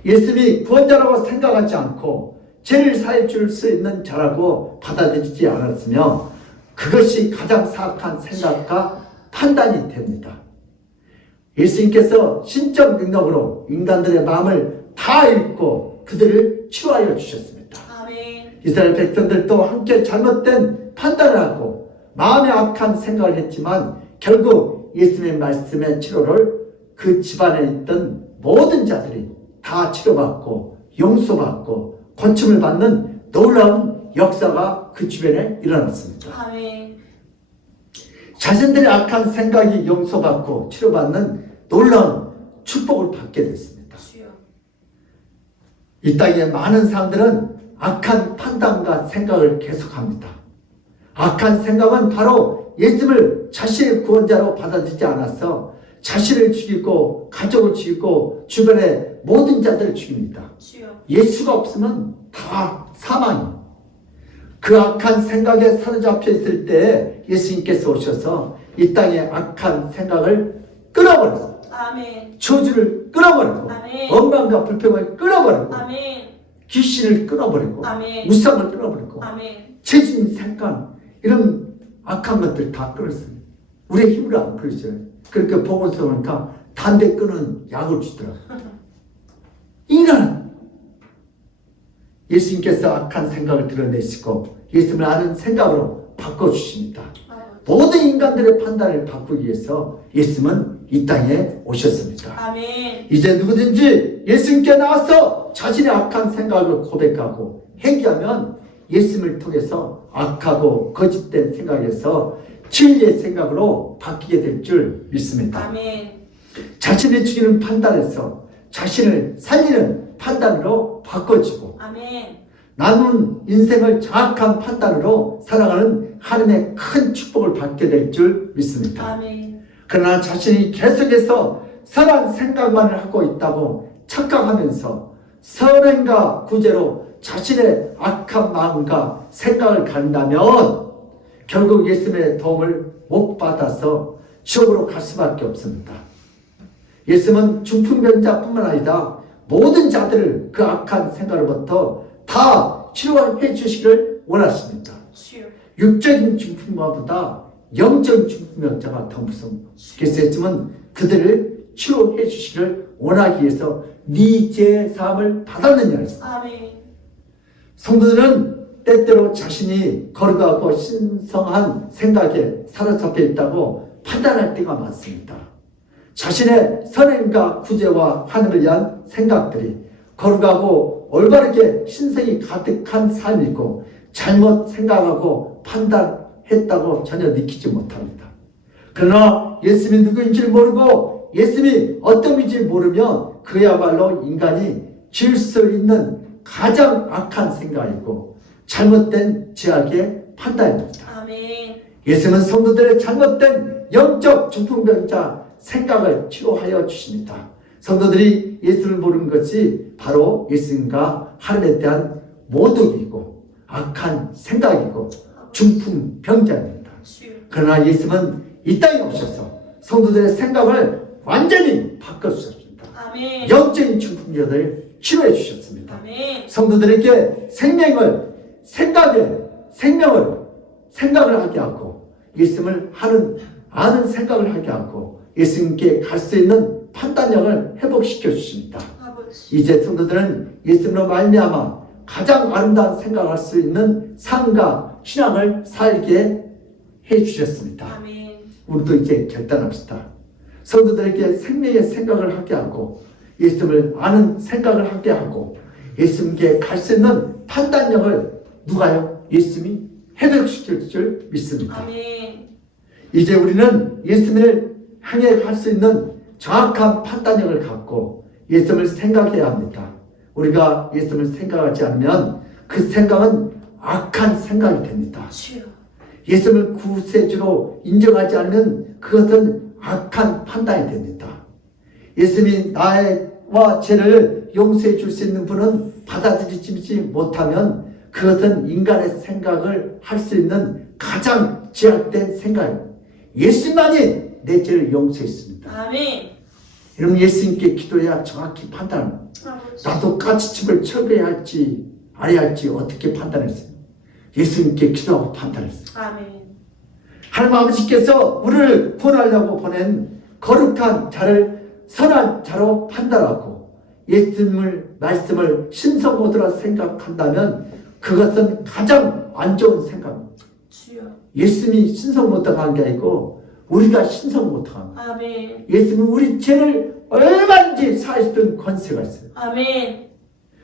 예수님이 구원자라고 생각하지 않고 죄를 사해 줄 수 있는 자라고 받아들이지 않았으며 그것이 가장 사악한 생각과 판단이 됩니다. 예수님께서 신적 능력으로 인간들의 마음을 다 읽고 그들을 치유하여 주셨습니다. 아멘. 이스라엘 백성들도 함께 잘못된 판단을 하고 마음에 악한 생각을 했지만 결국 예수님의 말씀의 치료를 그 집안에 있던 모든 자들이 다 치료받고 용서받고 권침을 받는 놀라운 역사가 그 주변에 일어났습니다. 아멘. 자신들의 악한 생각이 용서받고 치료받는 놀라운 축복을 받게 됐습니다. 주여. 이 땅에 많은 사람들은 악한 판단과 생각을 계속합니다. 악한 생각은 바로 예수님을 자신의 구원자로 받아들이지 않아서 자신을 죽이고 가족을 죽이고 주변의 모든 자들을 죽입니다. 주여. 예수가 없으면 다 사망이에요. 그 악한 생각에 사로잡혀 있을 때 예수님께서 오셔서 이 땅의 악한 생각을 끊어버리고 아멘. 저주를 끊어버리고 아멘. 원망과 불평을 끊어버리고 아멘. 귀신을 끊어버리고 아멘. 우상을 끊어버리고 아멘. 죄진 생각 이런 악한 것들 다 끊었어요. 우리의 힘으로 안 끊어져요. 그렇게 보고서 보니까 담배 끊는 약을 주더라고요. 인간은 예수님께서 악한 생각을 드러내시고 예수님을 아는 생각으로 바꿔주십니다. 모든 인간들의 판단을 바꾸기 위해서 예수님은 이 땅에 오셨습니다. 아멘. 이제 누구든지 예수님께 나와서 자신의 악한 생각을 고백하고 회개하면 예수님을 통해서 악하고 거짓된 생각에서 진리의 생각으로 바뀌게 될 줄 믿습니다. 아멘. 자신을 죽이는 판단에서 자신을 살리는 판단으로 바꿔지고 아멘. 남은 인생을 정확한 판단으로 살아가는 하나님의 큰 축복을 받게 될 줄 믿습니다. 아멘. 그러나 자신이 계속해서 선한 생각만을 하고 있다고 착각하면서 선행과 구제로 자신의 악한 마음과 생각을 갖는다면 결국 예수님의 도움을 못 받아서 지옥으로 갈 수밖에 없습니다. 예수님은 중풍병자뿐만 아니라 모든 자들을 그 악한 생각으로부터 다 치료해 주시기를 원하십니다. 주여. 육적인 중풍보다 영적인 중풍병자가 더 무서운. 그래서 예수님은 그들을 치료해 주시기를 원하기 위해서 네 죄 사함을 받았느냐 했습니다. 아멘. 성도들은 때때로 자신이 거룩하고 신성한 생각에 사로잡혀 있다고 판단할 때가 많습니다. 자신의 선행과 구제와 하늘을 위한 생각들이 거룩하고 올바르게 신성이 가득한 삶이고 잘못 생각하고 판단했다고 전혀 느끼지 못합니다. 그러나 예수님이 누구인지를 모르고 예수님이 어떤 분인지 모르면 그야말로 인간이 질 수 있는 가장 악한 생각이고 잘못된 죄악의 판단입니다. 아멘. 예수님은 성도들의 잘못된 영적 중풍병자 생각을 치료하여 주십니다. 성도들이 예수를 모르는 것이 바로 예수님과 하나님에 대한 모독이고 악한 생각이고 중풍병자입니다. 그러나 예수님은 이 땅에 오셔서 성도들의 생각을 완전히 바꿔주셨습니다. 아멘. 영적인 중풍자들을 치료해 주셨습니다. 아멘. 성도들에게 생각을 하게 하고 예수님을 아는 생각을 하게 하고 예수님께 갈 수 있는 판단력을 회복시켜 주십니다. 아버지. 이제 성도들은 예수님으로 말미암아 가장 아름다운 생각을 할 수 있는 삶과 신앙을 살게 해 주셨습니다. 아멘. 우리도 이제 결단합시다. 성도들에게 생명의 생각을 하게 하고 예수님을 아는 생각을 하게 하고 예수님께 갈 수 있는 판단력을 누가요? 예수님이 회복시킬 줄 믿습니다. 아멘. 이제 우리는 예수님을 향해 갈 수 있는 정확한 판단력을 갖고 예수님을 생각해야 합니다. 우리가 예수님을 생각하지 않으면 그 생각은 악한 생각이 됩니다. 주여. 예수님을 구세주로 인정하지 않으면 그것은 악한 판단이 됩니다. 예수님이 나와 죄를 용서해 줄 수 있는 분은 받아들이지 못하면 그것은 인간의 생각을 할 수 있는 가장 제약된 생각입니다. 예수님만이 내 죄를 용서했습니다. 아멘. 여러분 예수님께 기도해야 정확히 판단합니다. 아버지. 나도 까치집을 철거해야 할지 아니 할지 어떻게 판단했어요? 예수님께 기도하고 판단했어요. 아멘. 하나님 아버지께서 우리를 구원하려고 보낸 거룩한 자를 선한 자로 판단하고 예수님을 말씀을 신성모드라 생각한다면 그것은 가장 안 좋은 생각입니다. 주여. 예수님이 신성모드가 한 게 아니고 우리가 신성모드가 한 거예요. 아멘. 예수님은 우리 죄를 얼마든지 사할 수 있는 권세가 있어요. 아멘.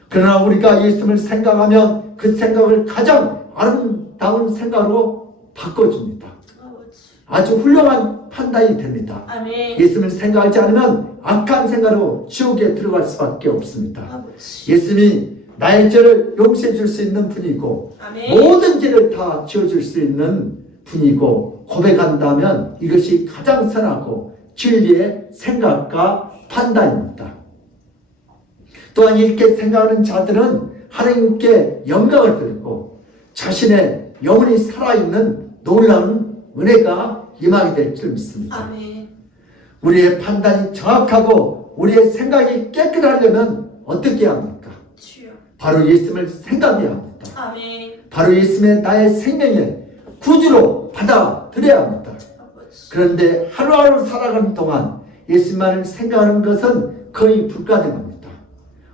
그러나 우리가 예수님을 생각하면 그 생각을 가장 아름다운 생각으로 바꿔줍니다. 아버지. 아주 훌륭한 판단이 됩니다. 아멘. 예수님을 생각하지 않으면 악한 생각으로 지옥에 들어갈 수밖에 없습니다. 아버지. 예수님이 나의 죄를 용서해 줄 수 있는 분이고 아멘. 모든 죄를 다 지어줄 수 있는 분이고 고백한다면 이것이 가장 선하고 진리의 생각과 판단입니다. 또한 이렇게 생각하는 자들은 하나님께 영광을 드리고 자신의 영혼이 살아있는 놀라운 은혜가 임하게 될 줄 믿습니다. 아멘. 우리의 판단이 정확하고 우리의 생각이 깨끗하려면 어떻게 해야 합니까? 주여. 바로 예수님을 생각해야 합니다. 아멘. 바로 예수님의 나의 생명의 구주로 받아들여야 합니다. 아버지. 그런데 하루하루 살아가는 동안 예수님만을 생각하는 것은 거의 불가능합니다.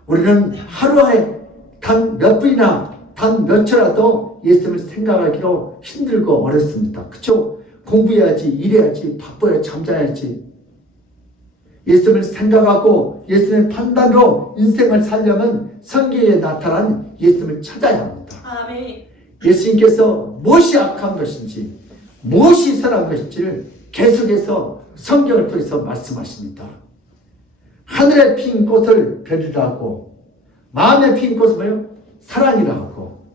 우리는 하루에 단 몇 분이나 단 몇 초라도 예수님을 생각하기로 힘들고 어렵습니다. 그렇죠? 공부해야지, 일해야지, 바빠야 잠자야지. 예수님을 생각하고 예수님의 판단으로 인생을 살려면 성경에 나타난 예수님을 찾아야 합니다. 아멘. 예수님께서 무엇이 악한 것인지 무엇이 선한 것인지를 계속해서 성경을 통해서 말씀하십니다. 하늘에 핀 꽃을 별이라고 마음에 핀 꽃은 뭐예요? 사랑이라고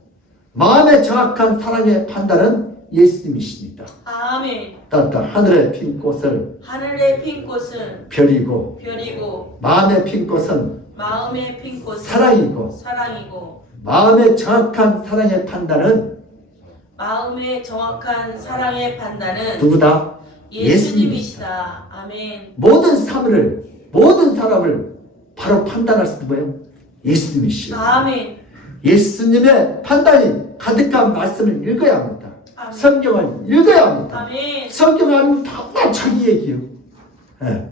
마음의 정확한 사랑의 판단은 예수님이십니다. 아멘. 따뜻한 하늘에 핀 꽃을 하늘에 핀 꽃은 별이고 별이고 마음에 핀 꽃은 마음에 핀 꽃은 사랑이고 사랑이고 마음의 정확한 사랑의 판단은 마음의 정확한 사랑의 판단은 누구다? 예수님이시다. 아멘. 모든 사람을 바로 판단할 수 있는 뭐예요? 예수님이시오. 아멘. 예수님의 판단이 가득한 말씀을 읽어야 합니다. 아멘. 성경을 읽어야 합니다. 아멘. 성경을 아니면 다 자기 얘기요. 예.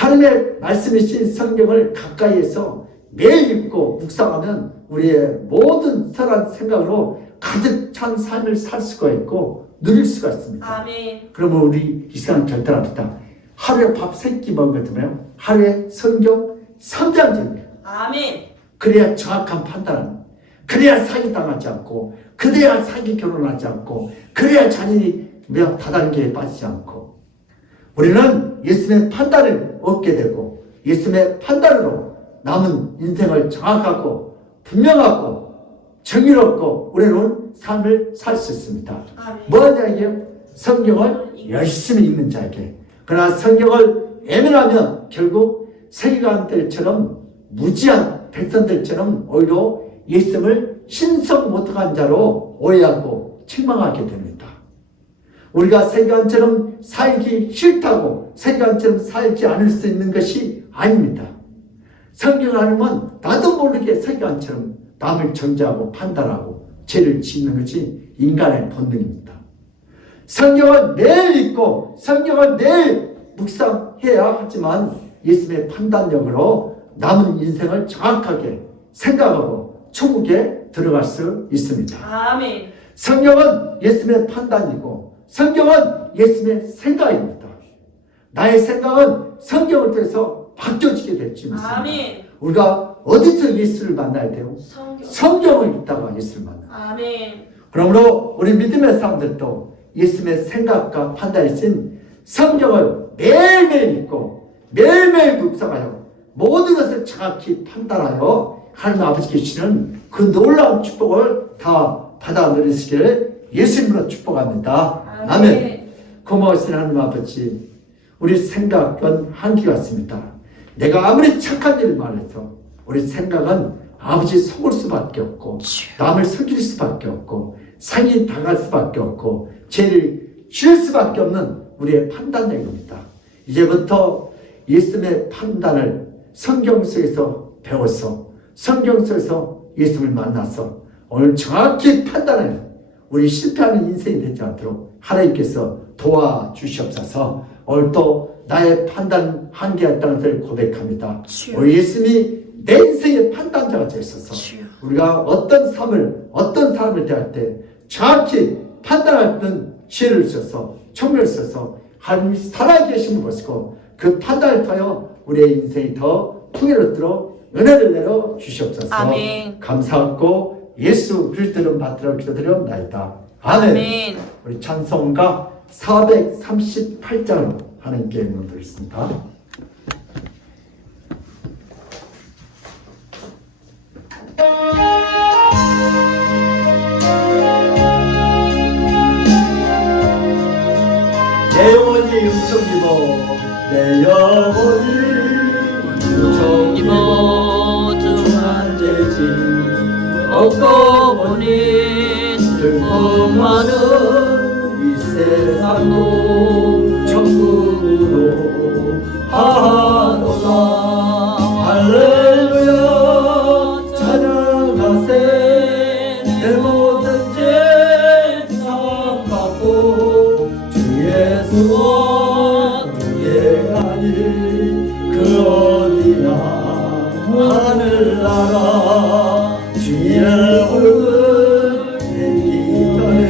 하나님의 말씀이신 성경을 가까이에서 매일 읽고 묵상하면 우리의 모든 선한 생각으로 가득 찬 삶을 살 수가 있고 누릴 수가 있습니다. 아멘. 그러면 우리 이 시간 결단합니다. 하루에 밥 3끼 먹거든요. 하루에 성경 3장 읽어요. 아멘. 그래야 정확한 판단을, 그래야 사기당하지 않고, 그래야 사기 결혼하지 않고, 그래야 자녀이 다단계에 빠지지 않고, 우리는 예수님의 판단을 얻게 되고 예수님의 판단으로 남은 인생을 정확하고 분명하고 정의롭고 우리는 삶을 살 수 있습니다. 아멘. 뭐하냐 이게요? 성경을 열심히 읽는 자에게. 그러나 성경을 애매하면 결국 세계관들처럼 무지한 백성들처럼 오히려 예수님을 신성 못한 자로 오해하고 책망하게 됩니다. 우리가 세계관처럼 살기 싫다고 세계관처럼 살지 않을 수 있는 것이 아닙니다. 성경을 알면 나도 모르게 세계관처럼 남을 정죄하고 판단하고 죄를 짓는 것이 인간의 본능입니다. 성경을 매일 읽고 성경을 매일 묵상해야 하지만 예수님의 판단력으로 남은 인생을 정확하게 생각하고 천국에 들어갈 수 있습니다. 아멘. 성경은 예수님의 판단이고 성경은 예수님의 생각입니다. 나의 생각은 성경을 통해서 바뀌어지게 될 줄 믿습니다. 아멘. 우리가 어디서 예수를 만나야 돼요? 성경을 읽다가 예수를 만나요. 아멘. 그러므로 우리 믿음의 사람들도 예수님의 생각과 판단이신 성경을 매일매일 읽고 매일매일 묵상하여 모든 것을 정확히 판단하여 하나님 아버지께 주시는 그 놀라운 축복을 다 받아 누리시기를 예수님으로 축복합니다. 아멘. 고마우신 하나님 아버지, 우리 생각은 한계가 있습니다. 내가 아무리 착한 일을 말해서 우리 생각은 아버지 속을 수밖에 없고 남을 속일 수밖에 없고 상이 당할 수밖에 없고 죄를 지을 수밖에 없는 우리의 판단력입니다. 이제부터 예수님의 판단을 성경 속에서 배워서 성경 속에서 예수님을 만나서 오늘 정확히 판단을 우리 실패하는 인생이 되지 않도록 하나님께서 도와주시옵소서. 오늘 또 나의 판단 한계가 있다는 것을 고백합니다. 우리 예수님이 내 인생의 판단자가 되셔서 우리가 어떤 사람을 대할 때 정확히 판단할 때 지혜를 주셔서 총명을 주셔서 하나님이 살아계심을 보시고 그 판단을 통하여 우리의 인생이 더 풍요롭도록 은혜를 내려 주시옵소서. 아멘. 감사하고 예수 그리스도를 받들어 기도드리옵나이다. 아멘. 아멘. 우리 찬송가 438장으로 하나님께 문드리겠습니다. 내 영혼이 음성 입어 내 영혼이 음성 입어 중한 죄지 얻고 보니 슬픔 많은 이 세상도 천국으로 하도다. 할렐루야 찬양하세. 내 모든 죄 사함받고 주 예수와 동행하니 그 어디나 하늘나라 주의 얼굴 뵙기 전에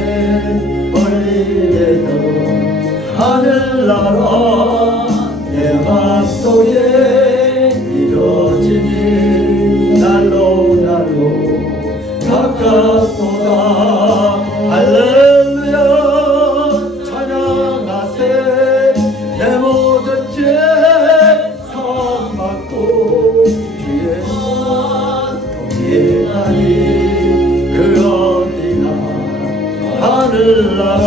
멀리에도 하늘나라 내 맘속에 이뤄지니 날로 가깝도다. 할렐루야 찬양하세. 내 모든 죄 사함받고 주의 동행하니 그 어디나 하늘나라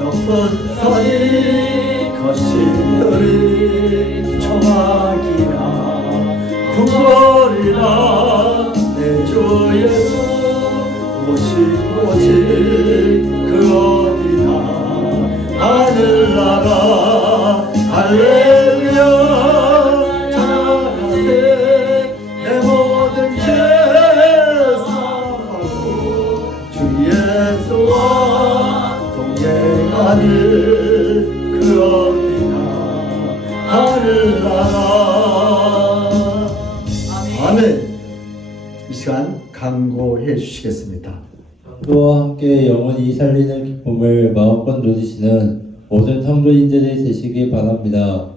높은 산이 거실들이 초막이나 궁궐이나 내 주 예수 오직 그 어디나 하늘나라. 할렐루야 찬양하세. 내 모든 죄 사하고 주 예수와 동행하는 그 어디나 하늘 살라라. 아멘. 아멘. 이 시간 강구해 주시겠습니다. 그와 함께 영원히 살리는 기쁨을 마음껏 누리시는 모든 성도인들이 되시기 바랍니다.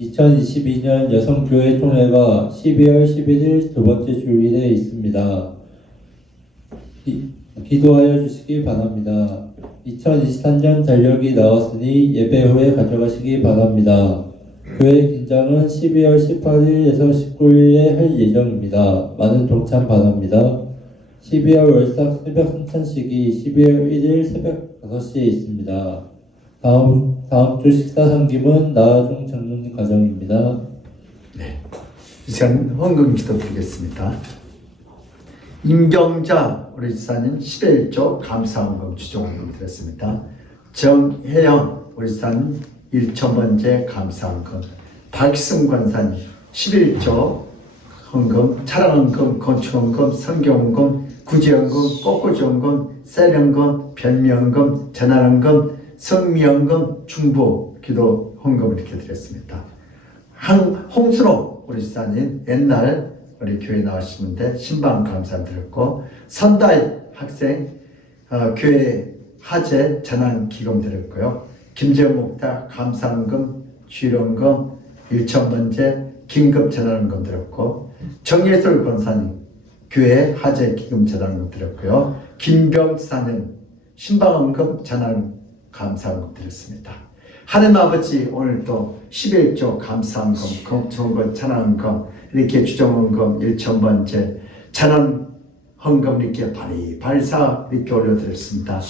2022년 여성교회 총회가 12월 11일 두 번째 주일에 있습니다. 기도하여 주시기 바랍니다. 2023년 달력이 나왔으니 예배 후에 가져가시기 바랍니다. 교회 긴장은 12월 18일에서 19일에 할 예정입니다. 많은 동참 바랍니다. 12월 월삭 새벽 성찬식이 12월 1일 새벽 5시에 있습니다. 다음 주 식사 섬김은 나아종 장로님 가정입니다. 네. 이 시간 헌금 기도 드리겠습니다. 임경자 우리 지사님 11조 감사헌금 주종헌금 드렸습니다. 정혜영 우리 지사님 1,000번째 감사헌금, 박승 권사님 11조 헌금, 차량헌금, 건축헌금, 성경헌금, 구제헌금, 꽃꽂이헌금, 셀헌금, 별미헌금, 재난헌금, 성미헌금, 중보 기도 헌금을 이렇게 드렸습니다. 홍순옥 우리 지사님 옛날 우리 교회 나오시는데 신방 감사 드렸고, 선다이 학생 교회 화재 재난 기금 드렸고요. 김재훈 목사 감사헌금, 주일헌금 1,000번째 긴급 재난헌금 드렸고, 정예솔 권사님 교회 화재 기금 재난헌금 드렸고요. 김병사님 신방헌금 재난 감사헌금 드렸습니다. 하나님 아버지 오늘도 11조 감사헌금, 건축헌금, 재난헌금 이렇게 주정헌금 1,000번째 재난헌금 이렇게 발사 이렇게 올려드렸습니다.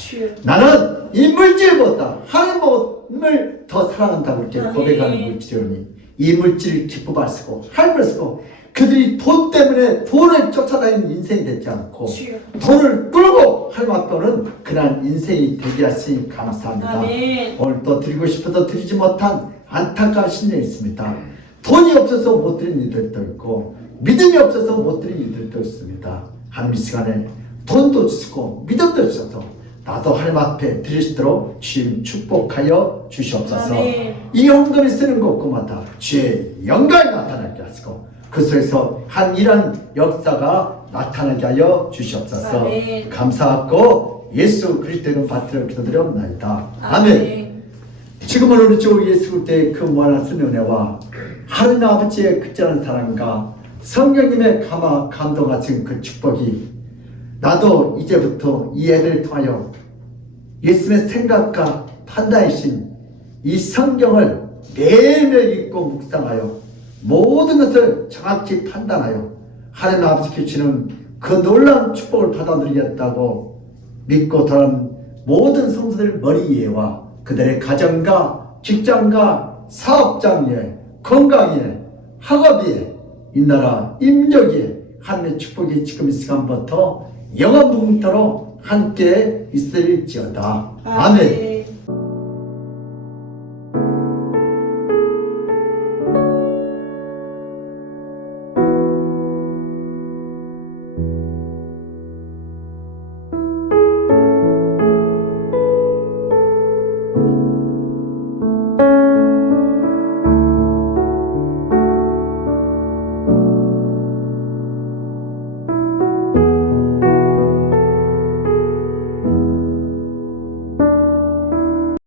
나는 이 물질보다 하나님을 더 사랑한다고 이렇게 아멘. 고백하는 물질이오니 이 물질을 기쁨을 쓰고 하나님을 쓰고 그들이 돈 때문에 돈을 쫓아다니는 인생이 되지 않고 돈을 끌고 하나님 앞에는 그런 인생이 되게 하시니 감사합니다. 아멘. 오늘 또 드리고 싶어도 드리지 못한 안타까운 심령이 있습니다. 돈이 없어서 못 드리는 이들도 있고 믿음이 없어서 못 드리는 이들도 있습니다. 하나님 이 시간에 돈도 주시고 믿음도 주셔서 나도 하나님 앞에 드릴 수 있도록 주님 축복하여 주시옵소서. 아멘. 이 헌금을 쓰는 곳마다 주의 영광이 나타나게 하시고 그 속에서 한 이런 역사가 나타나게 하여 주시옵소서. 아멘. 감사하고 예수 그리스도의 받들어 기도드리옵나이다. 아멘. 지금은 우리 주 예수 그리스도의 그 무한하신 은혜와 하나님 아버지의 극진한 사랑과 성령님의 감동하신 그 축복이 나도 이제부터 이 애들을 통하여 예수님의 생각과 판단이신 이 성경을 매일매일 읽고 묵상하여 모든 것을 정확히 판단하여 하나님 아버지께 주시는 그 놀라운 축복을 받아들이겠다고 믿고 돌아온 모든 성도들 머리 위에와 그들의 가정과 직장과 사업장 위에 건강 위에 학업 위에 이 나라 임력 위에 하나님의 축복이 지금 이 시간부터 영원무궁토록 함께 있을지어다. 아멘.